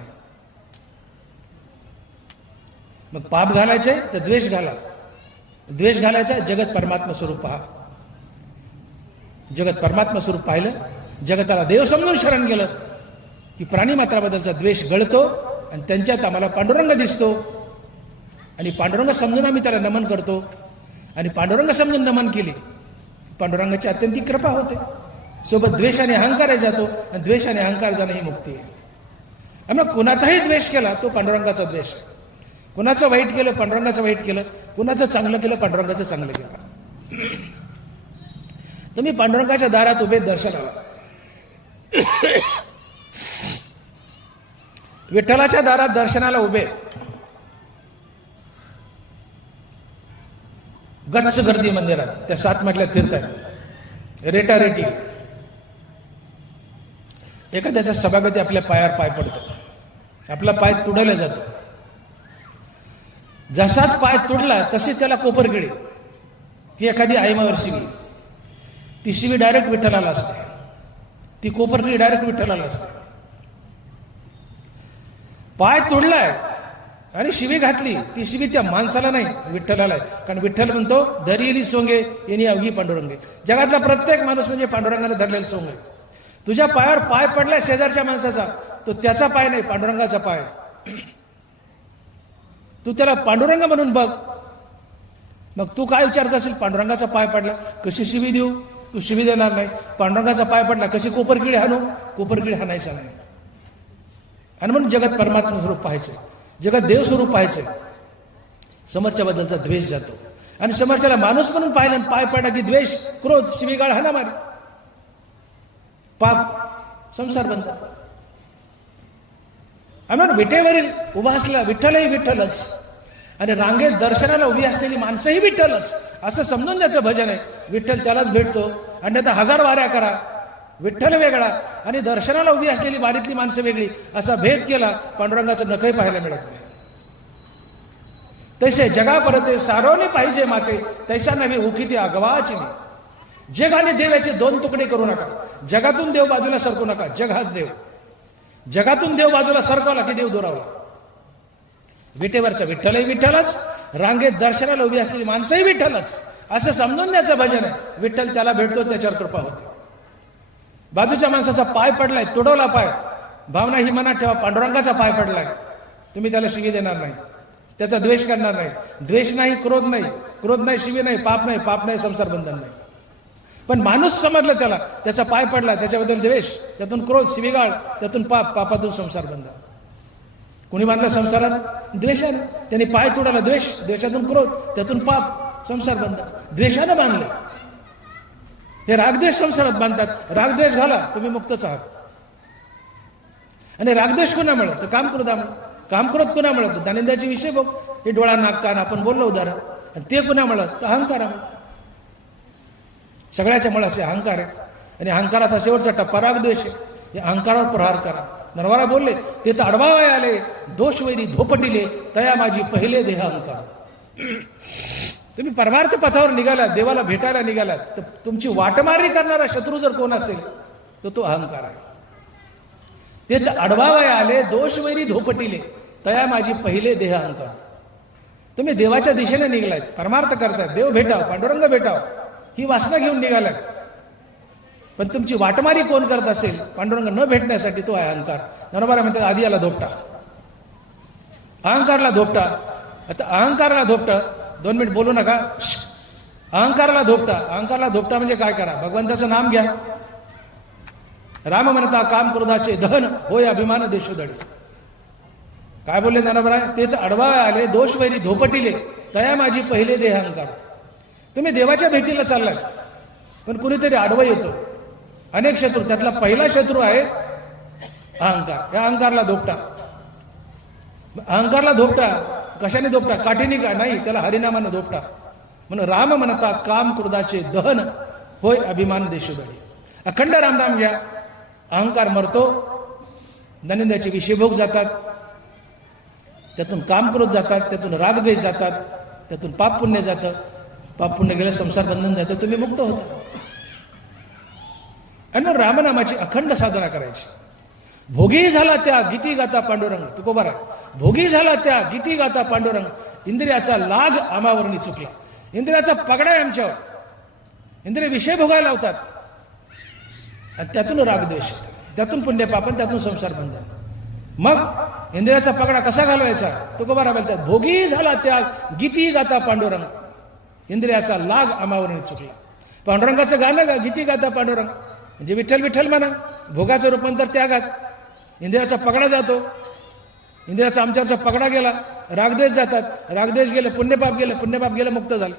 मग पाप घालायचे तर द्वेष घाला. द्वेष घालायचा जगत परमात्मा स्वरूप पहा. जगत परमात्मा स्वरूप पाहिलं, जगताला देव समजून शरण गेलं की प्राणी मात्राबद्दलचा द्वेष गळतो आणि त्यांच्यात आम्हाला पांडुरंग दिसतो. आणि पांडुरंग समजून आम्ही त्याला नमन करतो. आणि पांडुरंग समजून नमन केली पांडुरंगाची अत्यंतिक कृपा होते. सोबत द्वेषाने अहंकार जातो आणि द्वेषाने अहंकार जाणं ही मुक्ती आहे. आम्ही कुणाचाही द्वेष केला तो पांडुरंगाचा द्वेष आहे. कुणाचं वाईट केलं पांडुरंगाचं वाईट केलं, कुणाचं चांगलं केलं पांडुरंगाचं चांगलं केलं. तुम्ही पांडुरंगाच्या दारात उभे दर्शनाला, विठ्ठलाच्या दारात दर्शनाला उभे, गच्च गर्दी मंदिरात, त्या 7 मजल्यात फिरतायत रेटारेटी. एखाद्याच्या सभागती आपल्या पायावर पाय पडतो, आपला पाय तुडवला जातो. जसाच पाय तुडला तशी त्याला कोपरकिडी की एखादी आईमावर शिवी, ती शिवी डायरेक्ट विठ्ठलाला असते. ती कोपरकिडी डायरेक्ट विठ्ठलाला असते. पाय तुडलाय आणि शिवी घातली, ती शिवी त्या माणसाला नाही विठ्ठलाला आहे. कारण विठ्ठल म्हणतो धरिली सोंगे यांनी अवघी पांडुरंगे. जगातला प्रत्येक माणूस म्हणजे पांडुरंगाने धरलेला सोंग आहे. तुझ्या पायावर पाय पडलाय शेजारच्या माणसाचा, तो त्याचा पाय नाही पांडुरंगाचा पाय. तू त्याला पांडुरंग म्हणून बघ. मग तू काय विचार करशील, पांडुरंगाचा पाय पडला कशी शिवी देऊ, तू शिवी देणार नाही. पांडुरंगाचा पाय पडला कशी कोपरकिडी हाणू, कोपरकिडी हाणायचा नाही. आणि म्हणून जगत परमात्मा स्वरूप पाहायचं, जगत देव स्वरूप पाहायचं. समोरच्या बद्दलचा द्वेष जातो. आणि समोरच्याला माणूस म्हणून पाहिलं, पाय पडला की द्वेष, क्रोध, शिवीगाळ, हाणामारी, पाप, संसार बंद. आम्हाला विटेवरील उभा असला विठ्ठलही विठ्ठलच, आणि रांगेत दर्शनाला उभी असलेली माणसंही विठ्ठलच असं समजून त्याचं भजन आहे. विठ्ठल त्यालाच भेटतो. अन्यथा 1000 वाऱ्या करा, विठ्ठल वेगळा आणि दर्शनाला उभी असलेली वारीतली माणसं वेगळी, असा भेद केला पांडुरंगाचं नखही पाहायला मिळत नाही. तसे जगा परते सारोनी पाहिजे माते, तैसा नव्हे उखी ती अगवाची नाही. जग आणि देव याचे 2 तुकडे करू नका. जगातून देव बाजूला सरकू नका. जग हाच देव. जगातून देव बाजूला सरकवला की देव दुरावला. विटेवरचा विठ्ठलही विठ्ठलच, रांगेत दर्शनाला उभी असलेली माणसंही विठ्ठलच असं समजून द्यायचं भजन आहे. विठ्ठल त्याला भेटतो, त्याच्यावर कृपा होते. बाजूच्या माणसाचा पाय पडलाय, तुडवला पाय, भावना ही मनात ठेवा, पांडुरंगाचा पाय पडलाय. तुम्ही त्याला शिवी देणार नाही, त्याचा द्वेष करणार नाही. द्वेष नाही, क्रोध नाही, क्रोध नाही, शिवी नाही, पाप नाही, पाप नाही, संसार बंधन नाही. पण माणूस समजलं त्याला, त्याचा पाय पडला, त्याच्याबद्दल द्वेष, त्यातून क्रोध, शिवीगाळ, त्यातून पाप, पापातून संसार बंधन. कुणी बांधला संसारात द्वेषानं, त्यांनी पाय तुडाला द्वेष, द्वेषातून क्रोध, त्यातून पाप, संसार बंधन. द्वेषानं बांधले. हे रागद्वेष संसारात बांधतात. रागद्वेष घाला, तुम्ही मुक्तच आहात. आणि रागद्वेष कुणामुळे तर कामक्रोधामुळे. कामक्रोध कुणामुळे तर दानिंद्याचे विषय बघ, हे डोळा नाक कान आपण बोललो उदाहरण. आणि ते कुणामुळे तर अहंकारामुळे. सगळ्याच्या मुळे असे अहंकार आहे. आणि अहंकाराचा शेवटचा टप्पा रागद्वेष आहे. हे अहंकारावर प्रहार करा. नरवाला बोलले ते तर अडवावे आले, दोष वैरी धोपटिले, तया माझी पहिले देह अहंकार. तुम्ही परमार्थ पथावर निघालात, देवाला भेटायला निघालात, तर तुमची वाटमारी करणारा शत्रू जर कोण असेल तर तो अहंकार आहे. ते तर अडवावे आले, दोष वैरी धोपटिले, तया माझी पहिले देह अहंकार. तुम्ही देवाच्या दिशेने निघालात, परमार्थ करतायत, देव भेटाव, पांडुरंग भेटाव ही वासना घेऊन निघालात. पण तुमची वाटमारी कोण करत असेल पांडुरंग न भेटण्यासाठी, तो आहे अहंकार. नरबारा म्हणतात आधी याला धोपटा, अहंकारला धोपटा. आता अहंकारला धोपटा, 2 मिनिट बोलू नका. अहंकारला धोपटा. अहंकारला धोपटा म्हणजे काय करा, भगवंताचं नाम घ्या. राम म्हणता काम क्रोधाचे दहन होय अभिमान देशोधडी. काय बोलले नरबरा, ते तर अडवावे आले, दोष वैरी धोपटिले, तया माझी पहिले देह अहंकार. तुम्ही देवाच्या भेटीला चाललाय, पण कुणीतरी आडवं येतो. अनेक शत्रू, त्यातला पहिला शत्रू आहे अहंकार. या अहंकारला धोपटा. अहंकारला धोपटा कशाने धोपटा, काठीने का नाही, त्याला हरिनामानं धोपटा. म्हणून राम म्हणता काम क्रोधाचे दहन होय अभिमान देशोधडी. अखंड रामनाम घ्या, अहंकार मरतो, ननिंदाचे विषयभोग जातात, त्यातून काम क्रोध जातात, त्यातून रागद्वेष जातात, त्यातून पाप पुण्य जातं. पाप पुण्य गेलं संसार बंधन जातं, तुम्ही मुक्त होता. आणि मग रामनामाची अखंड साधना करायची. भोगी झाला त्या गीती गाता पांडुरंग, तुकोबार आहे, भोगी झाला त्या गीती गाता पांडुरंग, इंद्रियाचा लाग आमावरणी चुकला. इंद्रियाचा पगडा आहे आमच्यावर, इंद्रिय विषय भोगायला लावतात आणि त्यातून रागद्वेष, त्यातून पुण्य पापन, त्यातून संसार बंधन. मग इंद्रियाचा पगडा कसा घालवायचा, तुकोबारा बोलतात, भोगी झाला त्या गीती गाता पांडुरंग, इंद्रियाचा लाग आमावरणी चुकला. पांडुरंगाचं गाणं गा, गीती गाता पांडुरंग, म्हणजे विठ्ठल विठ्ठल म्हणा. भोगाचं रूपांतर त्यागात, इंद्रियाचा पगडा जातो, इंद्रियाचा आमच्यावरचा पगडा गेला, रागद्वेष जातात, रागद्वेष गेले, पुण्यपाप गेले, पुण्यपाप गेलं, मुक्त झालं.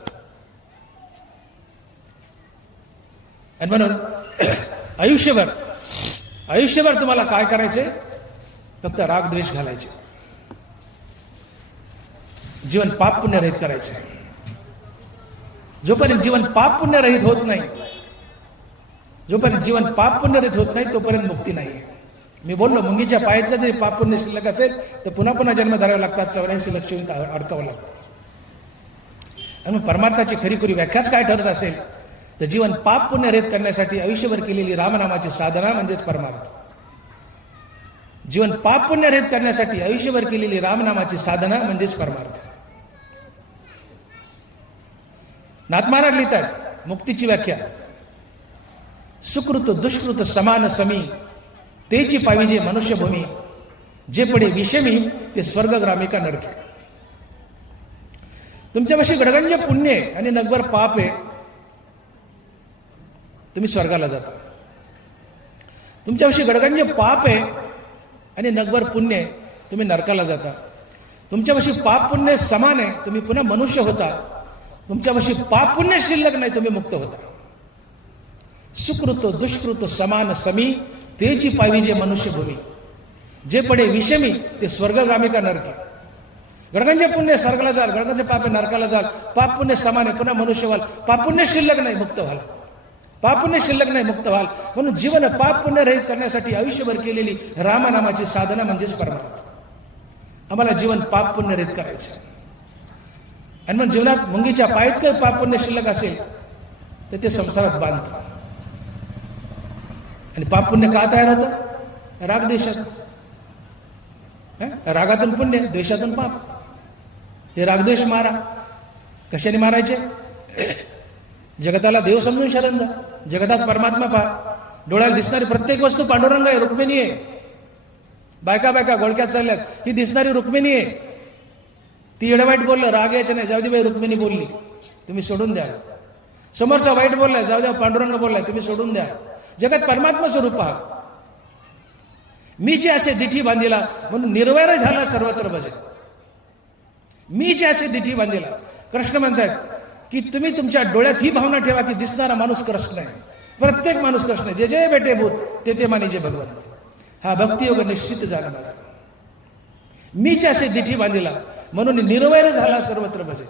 आणि म्हणून आयुष्यभर तुम्हाला काय करायचे, फक्त रागद्वेष घालायचे, जीवन पाप पुण्य रहित करायचे. जोपर्यंत जीवन पाप पुण्य रहित होत नाही, जोपर्यंत जीवन पाप पुण्य रहित होत नाही, तोपर्यंत मुक्ती नाही. मी बोललो, मुंगीच्या पायातलं जरी पाप पुण्य शिल्लक असेल तर पुन्हा पुन्हा जन्म धरावे लागतात, 84 लक्ष अडकावं लागतं. आणि मग परमार्थाची खरी व्याख्याच काय ठरत असेल तर जीवन पाप पुण्य रहित करण्यासाठी आयुष्यभर केलेली रामनामाची साधना म्हणजेच परमार्थ. जीवन पाप पुण्य रहित करण्यासाठी आयुष्यभर केलेली रामनामाची साधना म्हणजेच परमार्थ. नाथ महाराज लिहितात मुक्तीची व्याख्या, सुकृत दुष्कृत समान समी, तेची पाविजे मनुष्यभूमी, जे पडे विषमी ते स्वर्गग्रामी का नरके. तुमच्यापाशी गडगंज पुण्य आहे आणि नगभर पाप आहे, तुम्ही स्वर्गाला जाता. तुमच्यापाशी गडगंज पाप आहे आणि नगभर पुण्य आहे, तुम्ही नरकाला जाता. तुमच्यापाशी पाप पुण्य समान आहे, तुम्ही पुन्हा मनुष्य होता. तुमच्यापाशी पाप पुण्य शिल्लक नाही, तुम्ही मुक्त होता. सुकृत दुष्कृत समान समी, तेची पाविजे मनुष्यभूमी, जे पडे विषमी ते स्वर्गगामी का नरके. गडगंज पुण्य स्वर्गाला जाल, गडगंज पाप नरकाला जाल, पाप पुण्य समान आहे, पुन्हा मनुष्य व्हाल. पाप पुण्य शिल्लक नाही, मुक्त व्हाल. पाप पुण्य शिल्लक नाही, मुक्त व्हाल. म्हणून जीवन पाप पुण्य रहित करण्यासाठी आयुष्यभर केलेली रामनामाची साधना म्हणजेच परमार्थ. आम्हाला जीवन पाप पुण्य रहित करायचं. आणि मग जीवनात मुंगीच्या पायात काही पाप पुण्य शिल्लक असेल तर ते संसारात बांधतं. आणि पाप पुण्य का तयार होतं, रागद्वेषात. रागातून पुण्य, द्वेषातून पाप. हे रागद्वेष मारा. कशाने मारायचे, जगताला देव समजून शरण जा, जगतात परमात्मा पहा. डोळ्याला दिसणारी प्रत्येक वस्तू पांडुरंग आहे, रुक्मिणी आहे. बायका गोळक्यात चालल्यात, ही दिसणारी रुक्मिणी आहे. ती एवढं वाईट बोललं, राग यायचं नाही, जाऊ दे बाई रुक्मिणी बोलली, तुम्ही सोडून द्या. समोरचा वाईट बोललाय, जाऊ द्या पांडुरंग बोललाय, तुम्ही सोडून द्या. जगात परमात्मा स्वरूप पहा. मीचे असे दिठी बांधिला म्हणून निर्वैर झाला सर्वत्र भजे. मीचे असे दिठी बांधिला. कृष्ण म्हणतात की तुम्ही तुमच्या डोळ्यात ही भावना ठेवा की दिसणारा माणूस कृष्ण आहे, प्रत्येक माणूस कृष्ण आहे. जे जे बेटे भूत ते मानिजे भगवंत. हा भक्तियोग निश्चित झाला माझा. मीचे असे दिठी बांधिला म्हणून निर्वैर झाला सर्वत्र भजे.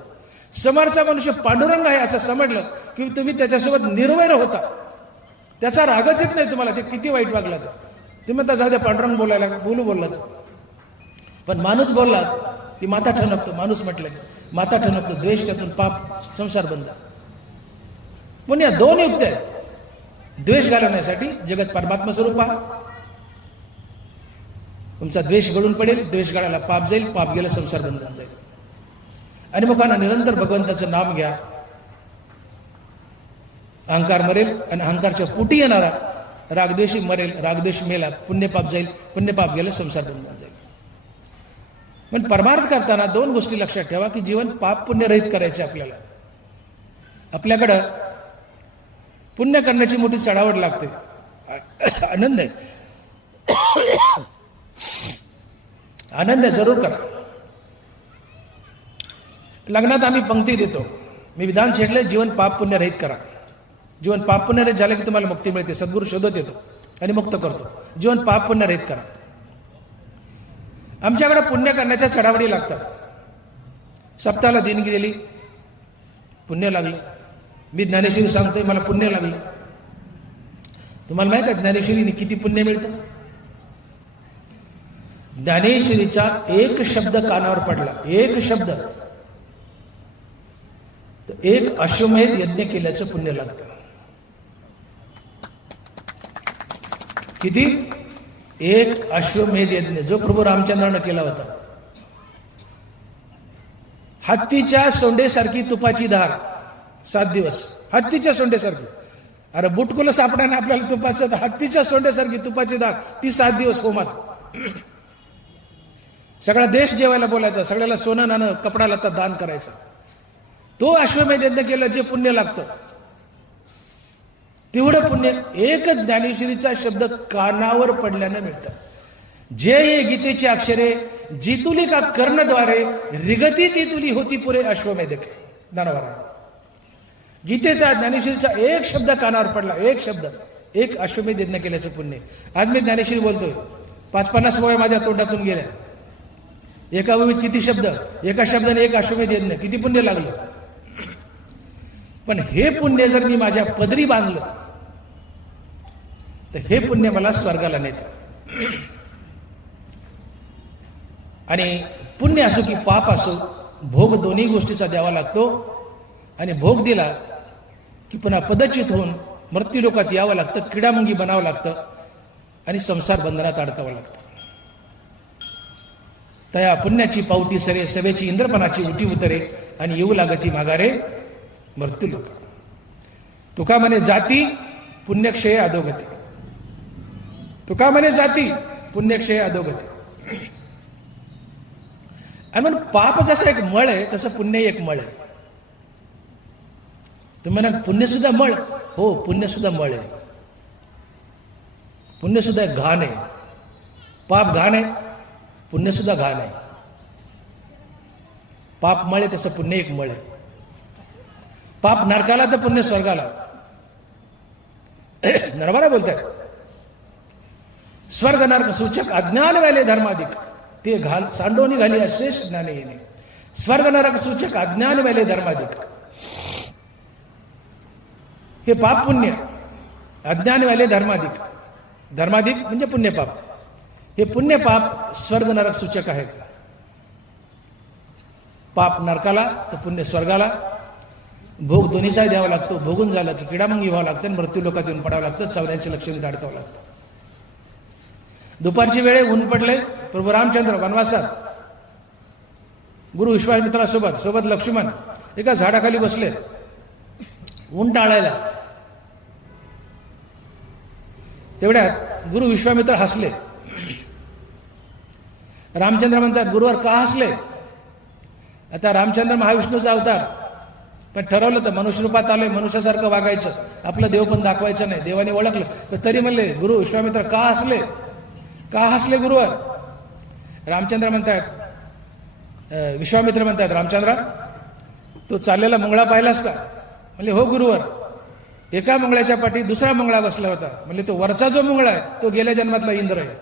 समोरचा मनुष्य पांडुरंग आहे असं समजलं की तुम्ही त्याच्यासोबत निर्वैर होता, त्याचा रागच येत नाही तुम्हाला. ते किती वाईट वागला तर तुम्ही आता जाऊ द्या, पांडुरंग बोललात. पण माणूस बोललात की माथा ठणकतो. माणूस म्हटलं माथा ठणकतो. द्वेष, त्यातून पाप, संसार बंध. पण या दोन युक्त्या आहेत. द्वेष घालवण्यासाठी जगत परमात्मा स्वरूप पहा. तुमचा द्वेष गळून पडेल, द्वेष गळाला पाप जाईल, पाप गेलं संसार बंधन जाईल. आणि मग निरंतर भगवंताचं नाम घ्या. अहंकार मरेल आणि अहंकारच्या पोटी येणारा रागद्वेषी मरेल. रागद्वेष मेला, पुण्यपाप जाईल, पुण्यपाप गेलं, संसार बंधन जाईल. पण परमार्थ करताना दोन गोष्टी लक्षात ठेवा की जीवन पाप पुण्य रहित करायचे. आपल्याकडं पुण्य करण्याची मोठी चढावट लागते. आनंद आहे, आनंद आहे, जरूर करा. लग्नात आम्ही पंक्ती देतो, मी विधान छेडले, जीवन पाप पुण्य रहित करा. जीवन पाप पुण्य रहित झालं की तुम्हाला मुक्ती मिळते. सद्गुरू शोधत येतो आणि मुक्त करतो. जीवन पाप पुण्य रहित करा. आमच्याकडे पुण्य करण्याच्या चढावडी लागतात. सप्ताहाला देणगी दिली, पुण्य लागले. मी ज्ञानेश्वरी सांगतोय, मला पुण्य लागले. तुम्हाला माहित आहे ज्ञानेश्वरीने किती पुण्य मिळतं? ज्ञानेश्वरीचा एक शब्द कानावर पडला, एक शब्द, तर एक अश्वमेध यज्ञ केल्याचं पुण्य लागतं. किती? एक अश्वमेध यज्ञ जो प्रभू रामचंद्रानं केला होता. हत्तीच्या सोंडेसारखी तुपाची धार 7 दिवस, हत्तीच्या सोंडेसारखी. अरे बुटकुलं सापडाने आपल्याला तुपाचं, तर हत्तीच्या सोंडेसारखी तुपाची धार ती 7 दिवस होमात. सगळा देश जेवायला बोलायचा, सगळ्याला सोनं नाणं कपडा लत्ता दान करायचा. तो अश्वमेध यज्ञ केलं जे पुण्य लागतं तेवढं पुण्य एकच ज्ञानेश्वरीचा शब्द कानावर पडल्यानं मिळतं. जे ये गीतेची अक्षरे जितुली का कर्णद्वारे रिगती तितुली होती पुरे अश्वमेधक. ज्ञानवारा गीतेचा ज्ञानेश्वरीचा एक शब्द कानावर पडला, एक शब्द, एक अश्वमेध यज्ञ केल्याचं पुण्य. आज मी ज्ञानेश्वरी बोलतोय, 50-50 वय माझ्या तोंडातून गेल्या. एका ओळीत किती शब्द, एका शब्दाने एक अश्वमेध यज्ञ, किती पुण्य लागलं. पण हे पुण्य जर मी माझ्या पदरी बांधलं तर हे पुण्य मला स्वर्गाला नेतं. आणि पुण्य असो की पाप असो, भोग दोन्ही गोष्टीचा द्यावा लागतो. आणि भोग दिला की पुन्हा पदच्युत होऊन मृत्यूलोकात यावं लागतं, किडामुंगी बनावं लागतं आणि संसार बंधनात अडकावं लागतं. तया पुण्याची पावटी सरे, सभेची इंद्रपणाची उटी उतरे आणि येऊ लागती माघारे मृत्यूलोक. तुका म्हणे जाती पुण्यक्षय अधोगती. तुका म्हणे जाती पुण्यक्षय अधोगती. आणि म्हणून पाप जसं एक मळ आहे तसं पुण्य एक मळ आहे. तुम्ही म्हणाल पुण्य सुद्धा मळ, हो पुण्य सुद्धा मळ आहे. पुण्य सुद्धा एक घाण आहे. पाप घाण आहे, पुण्य सुद्धा घाण आहे. पाप मळ आहे तसं पुण्य एक मळ आहे. पाप नरकाला तर पुण्य स्वर्गाला. नरबारा बोलतात स्वर्ग नरक सूचक अज्ञान वाले धर्माधिक ते घाल सांडोनी घाली अशेष ज्ञान येणे. स्वर्ग नरक सूचक अज्ञान वाले धर्माधिक. हे पाप पुण्य, अज्ञान वाले धर्माधिक. धर्माधिक म्हणजे पुण्य पाप. हे पुण्य पाप स्वर्ग नरक सूचक आहेत. पाप नरकाला तर पुण्य स्वर्गाला. भोग दोन्हीचाही द्यावा लागतो. भोगून झालं की किडामुंगी व्हावं लागतं आणि मृत्यू लोकात येऊन पडावं लागतं. 84 लक्षणीत अडकावं लागतं. दुपारची वेळे ऊन पडले. प्रभू रामचंद्र वनवासात गुरु विश्वामित्रासोबत सोबत लक्ष्मण एका झाडाखाली बसले ऊन टाळायला. तेवढ्यात गुरु विश्वामित्र हसले. रामचंद्र म्हणतात गुरुवर का हसले? आता रामचंद्र महाविष्णूचा अवतार, पण ठरवलं तर मनुष्य रूपात आलोय, मनुष्यासारखं वागायचं, आपलं देव पण दाखवायचं नाही. देवाने ओळखलं तर तरी म्हणले गुरु विश्वामित्र का हसले? का हसले गुरुवर? रामचंद्र म्हणतात, विश्वामित्र म्हणतात रामचंद्र तो चाललेला मुंगळा पाहिलास का? म्हणले हो गुरुवर. एका मुंगळ्याच्या पाठी दुसरा मुंगळा बसला होता. म्हणजे तो वरचा जो मुंगळा आहे तो गेल्या जन्मातला इंद्र आहे.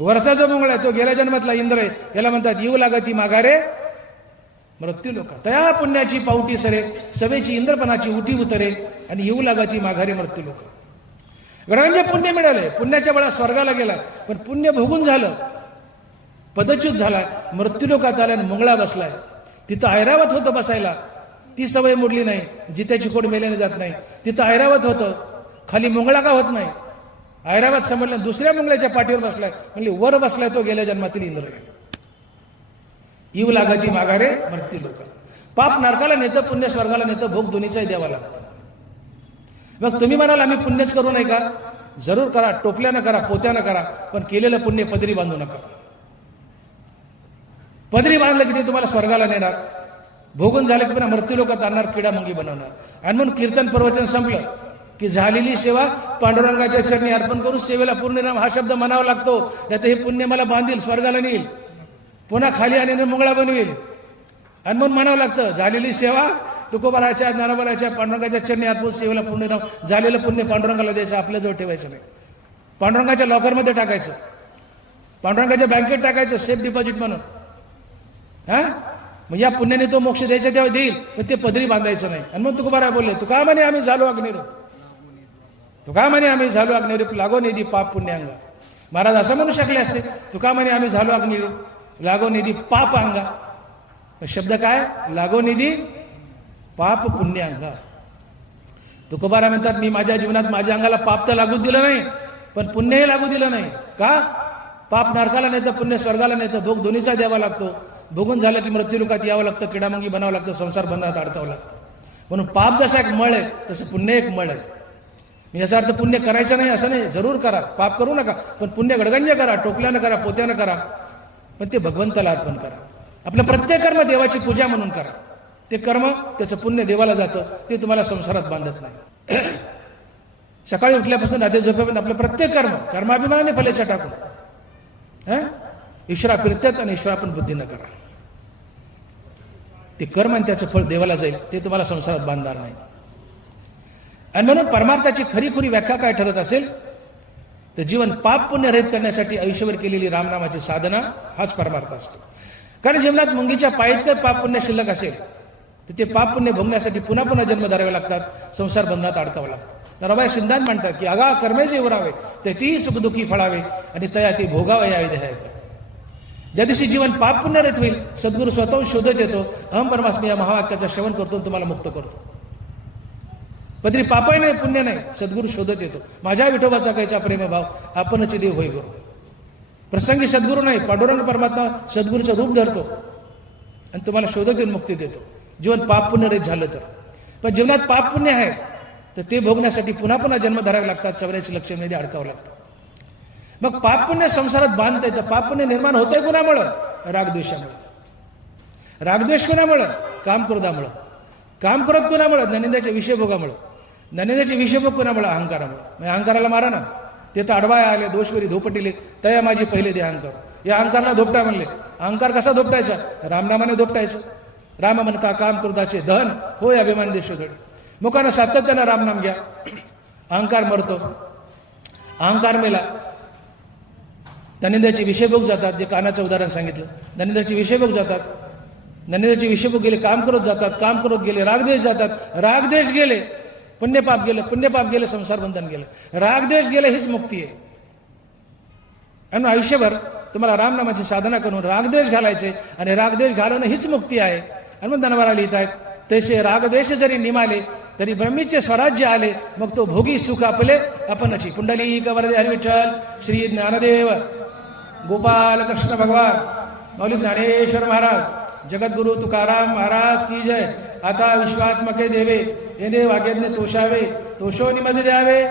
वरचा जो मुंगळा आहे तो गेल्या जन्मातला इंद्र आहे. याला म्हणतात येऊ लागती माघारे मृत्यू लोक. तया पुण्याची पावटी सरे, सभेची इंद्रपणाची उटी उतरे आणि येऊ लागती माघारे मृत्यू लोक. गणांचे पुण्य मिळाले, पुण्याच्या बळा स्वर्गाला गेला, पण पुण्य भोगून झालं, पदच्युत झालाय, मृत्यूलोकात आला आणि मुंगळा बसलाय. तिथं ऐरावत होतं बसायला, ती सवय मोडली नाही. जित्याची खोड मेल्याने जात नाही. तिथं ऐरावत होतं, खाली मुंगळा का होत नाही? ऐरावत समजलं, दुसऱ्या मुंगळ्याच्या पाठीवर बसलाय, म्हणजे वर बसलाय तो गेल्या जन्मातील इंद्र आहे. येऊ लागती माघारे मृत्यू लोक. पाप नरकाला नेतं, पुण्य स्वर्गाला नेतं. भोग दोन्हीचाही द्यावा लागतं. मग तुम्ही म्हणाल आम्ही पुण्यच करू नये का? जरूर करा, टोपल्यानं करा, पोत्यानं करा, पण केलेलं पुण्य पदरी बांधू नका. पदरी बांधलं की ते तुम्हाला स्वर्गाला नेणार. भोगून झालं की पुन्हा मृत्यू लोकात आणणार, किडामुंगी बनवणार. आणि म्हणून कीर्तन प्रवचन संपलं की झालेली सेवा पांडुरंगाच्या चरणी अर्पण करून सेवेला पूर्णविराम हा शब्द म्हणावा लागतो. त्यात हे पुण्य मला बांधील, स्वर्गाला नेईल, पुन्हा खाली आणीने मुंगळा बनवेल. आणि म्हणून म्हणावं लागतं झालेली सेवा तुकोबाराच्या, ज्ञानोबाराच्या, पांडुरंगाच्या चरणी अर्पण सेवेला पूर्णविराम. झालेलं पुण्य पांडुरंगाला द्यायचं, आपल्याजवळ ठेवायचं नाही. पांडुरंगाच्या लॉकरमध्ये टाकायचं, पांडुरंगाच्या बँकेत टाकायचं, सेफ डिपॉझिट म्हणून. हा मग या पुण्याने तो मोक्ष द्यायचा तेव्हा देईल, पण ते पदरी बांधायचं नाही. आणि मग तुकोबारा बोलले तुका म्हणे आम्ही झालो अग्निरूप. तुका म्हणे आम्ही झालो अग्निरूप लागो निधी पाप पुण्यांगा. महाराज असं म्हणू शकले असते, तुका म्हणे आम्ही झालो अग्निरूप लागो निधी पाप अंगा. शब्द काय? लागो निधी पाप पुण्यांगा. तुकोबारा म्हणतात, मी माझ्या जीवनात माझ्या अंगाला पाप तर लागू दिलं नाही, पण पुण्यही लागू दिलं नाही. का? पाप नरकाला नेतं, पुण्य स्वर्गाला नेतं. भोग दोन्हीचा द्यावा लागतो. भोगून झालं की मृत्यूलोकात यावं लागतं, किडामंगी बनावं लागतं, संसार बंधनात अडकावं लागतं. म्हणून पाप जसा एक मळ आहे तसं पुण्य एक मळ आहे. याचा अर्थ पुण्य करायचं नाही असं नाही, जरूर करा, पाप करू नका, पण पुण्य गडगंज करा, टोपल्यानं करा, पोत्यानं करा, पण ते भगवंताला अर्पण करा. आपलं प्रत्येक कर्म देवाची पूजा म्हणून करा. ते कर्म, त्याचं पुण्य देवाला जातं, ते तुम्हाला संसारात बांधत नाही. सकाळी उठल्यापासून रात्री झोपेपर्यंत आपलं प्रत्येक कर्म कर्माभिमानाने फलेच्या टाकून ईश्वरा प्रीत्यत आणि ईश्वरापण बुद्धीनं करा. ते कर्म आणि त्याचं फळ देवाला जाईल, ते तुम्हाला संसारात बांधणार नाही. आणि म्हणून परमार्थाची खरीखुरी व्याख्या काय ठरत असेल तर जीवन पाप पुण्य रहित करण्यासाठी आयुष्यभर केलेली रामनामाची साधना हाच परमार्थ असतो. कारण जीवनात मुंगीच्या पायीत पाप पुण्य शिल्लक असेल तर ते पाप पुण्य भोगण्यासाठी पुन्हा पुन्हा जन्म धरावे लागतात, संसार बंधनात अडकावं लागतं. रमाबाई सिद्धांत म्हणतात की अगा कर्मे जे उरावे ते ती सुखदुःखी फळावे आणि तया ती भोगावे यावे देहाय. ज्या दिवशी जीवन पाप पुण्य रहित होईल, सद्गुरू स्वतः शोधत येतो, अहम परमात्मा या महावाक्याचं श्रवण करतो, तुम्हाला मुक्त करतो. पदरी पापही नाही, पुण्य नाही, सद्गुरू शोधत येतो. माझ्या विठोबाचा कायचा प्रेमभाव आपणच देव होई गुरु. प्रसंगी सद्गुरू नाही, पांडुरंग परमात्मा सद्गुरूचं रूप धरतो आणि तुम्हाला शोधत येऊन मुक्ती देतो, जीवन पाप पुण्य रहित झालं तर. पण जीवनात पाप पुण्य आहे तर ते भोगण्यासाठी पुन्हा पुन्हा जन्म धरावे लागतात, 84 लक्षमध्ये अडकावं लागतं. मग पाप पुण्य संसारात बांधता येतं. पाप पुण्य निर्माण होतंय कुणामुळं? रागद्वेषामुळे. रागद्वेष कुणामुळं? कामक्रोधामुळं. कामक्रोध कुणामुळं? ज्ञानेंद्रियाच्या विषयभोगामुळं. ज्ञानेंद्रियाचे विषयभोग कुणामुळं? अहंकारामुळं. अहंकाराला मारा ना, ते तर अडवाय आले, दोषवरी धोपटिले, तया माझी पहिले दे अहंकार. या अहंकारला धोपटा म्हणले. अहंकार कसा धोपटायचा? रामनामाने धोपटायचं. राम म्हणता काम क्रोधाचे दहन होय अभिमान देशोधड. मुखानं सातत्यानं रामनाम घ्या, अहंकार मरतो. अहंकार मेला, ज्ञानेंद्रियाचे विषयभोग जातात, जे कानाचं उदाहरण सांगितलं. ज्ञानेंद्रियाचे विषयभोग जातात, ज्ञानेंद्रियाचे विषयभोग गेले, काम करत जातात, काम करत गेले, रागद्वेष जातात, रागद्वेष गेले, पुण्यपाप गेलं, पुण्यपाप गेले, संसार बंधन गेलं, रागद्वेष गेले, हीच मुक्ती आहे. आणि आयुष्यभर तुम्हाला रामनामाची साधना करून रागद्वेष घालायचे आणि रागद्वेष घालवणं हीच मुक्ती आहे. आणि मग धनवारा लिहित आहेत, तसे रागद्वेष जरी निमाले तरी ब्रह्मीचे स्वराज्य आले, मग तो भोगी सुख आपले आपणची. पुंडलिक वरदे हरी विठ्ठल. श्री ज्ञानदेव गोपाल कृष्ण भगवान माऊली ज्ञानेश्वर महाराज, जगद्गुरु तुकाराम महाराज की जय. आता विश्वात्मके देवे येणे वाग्यज्ञ तोषावे, तोषो निमज द्यावे.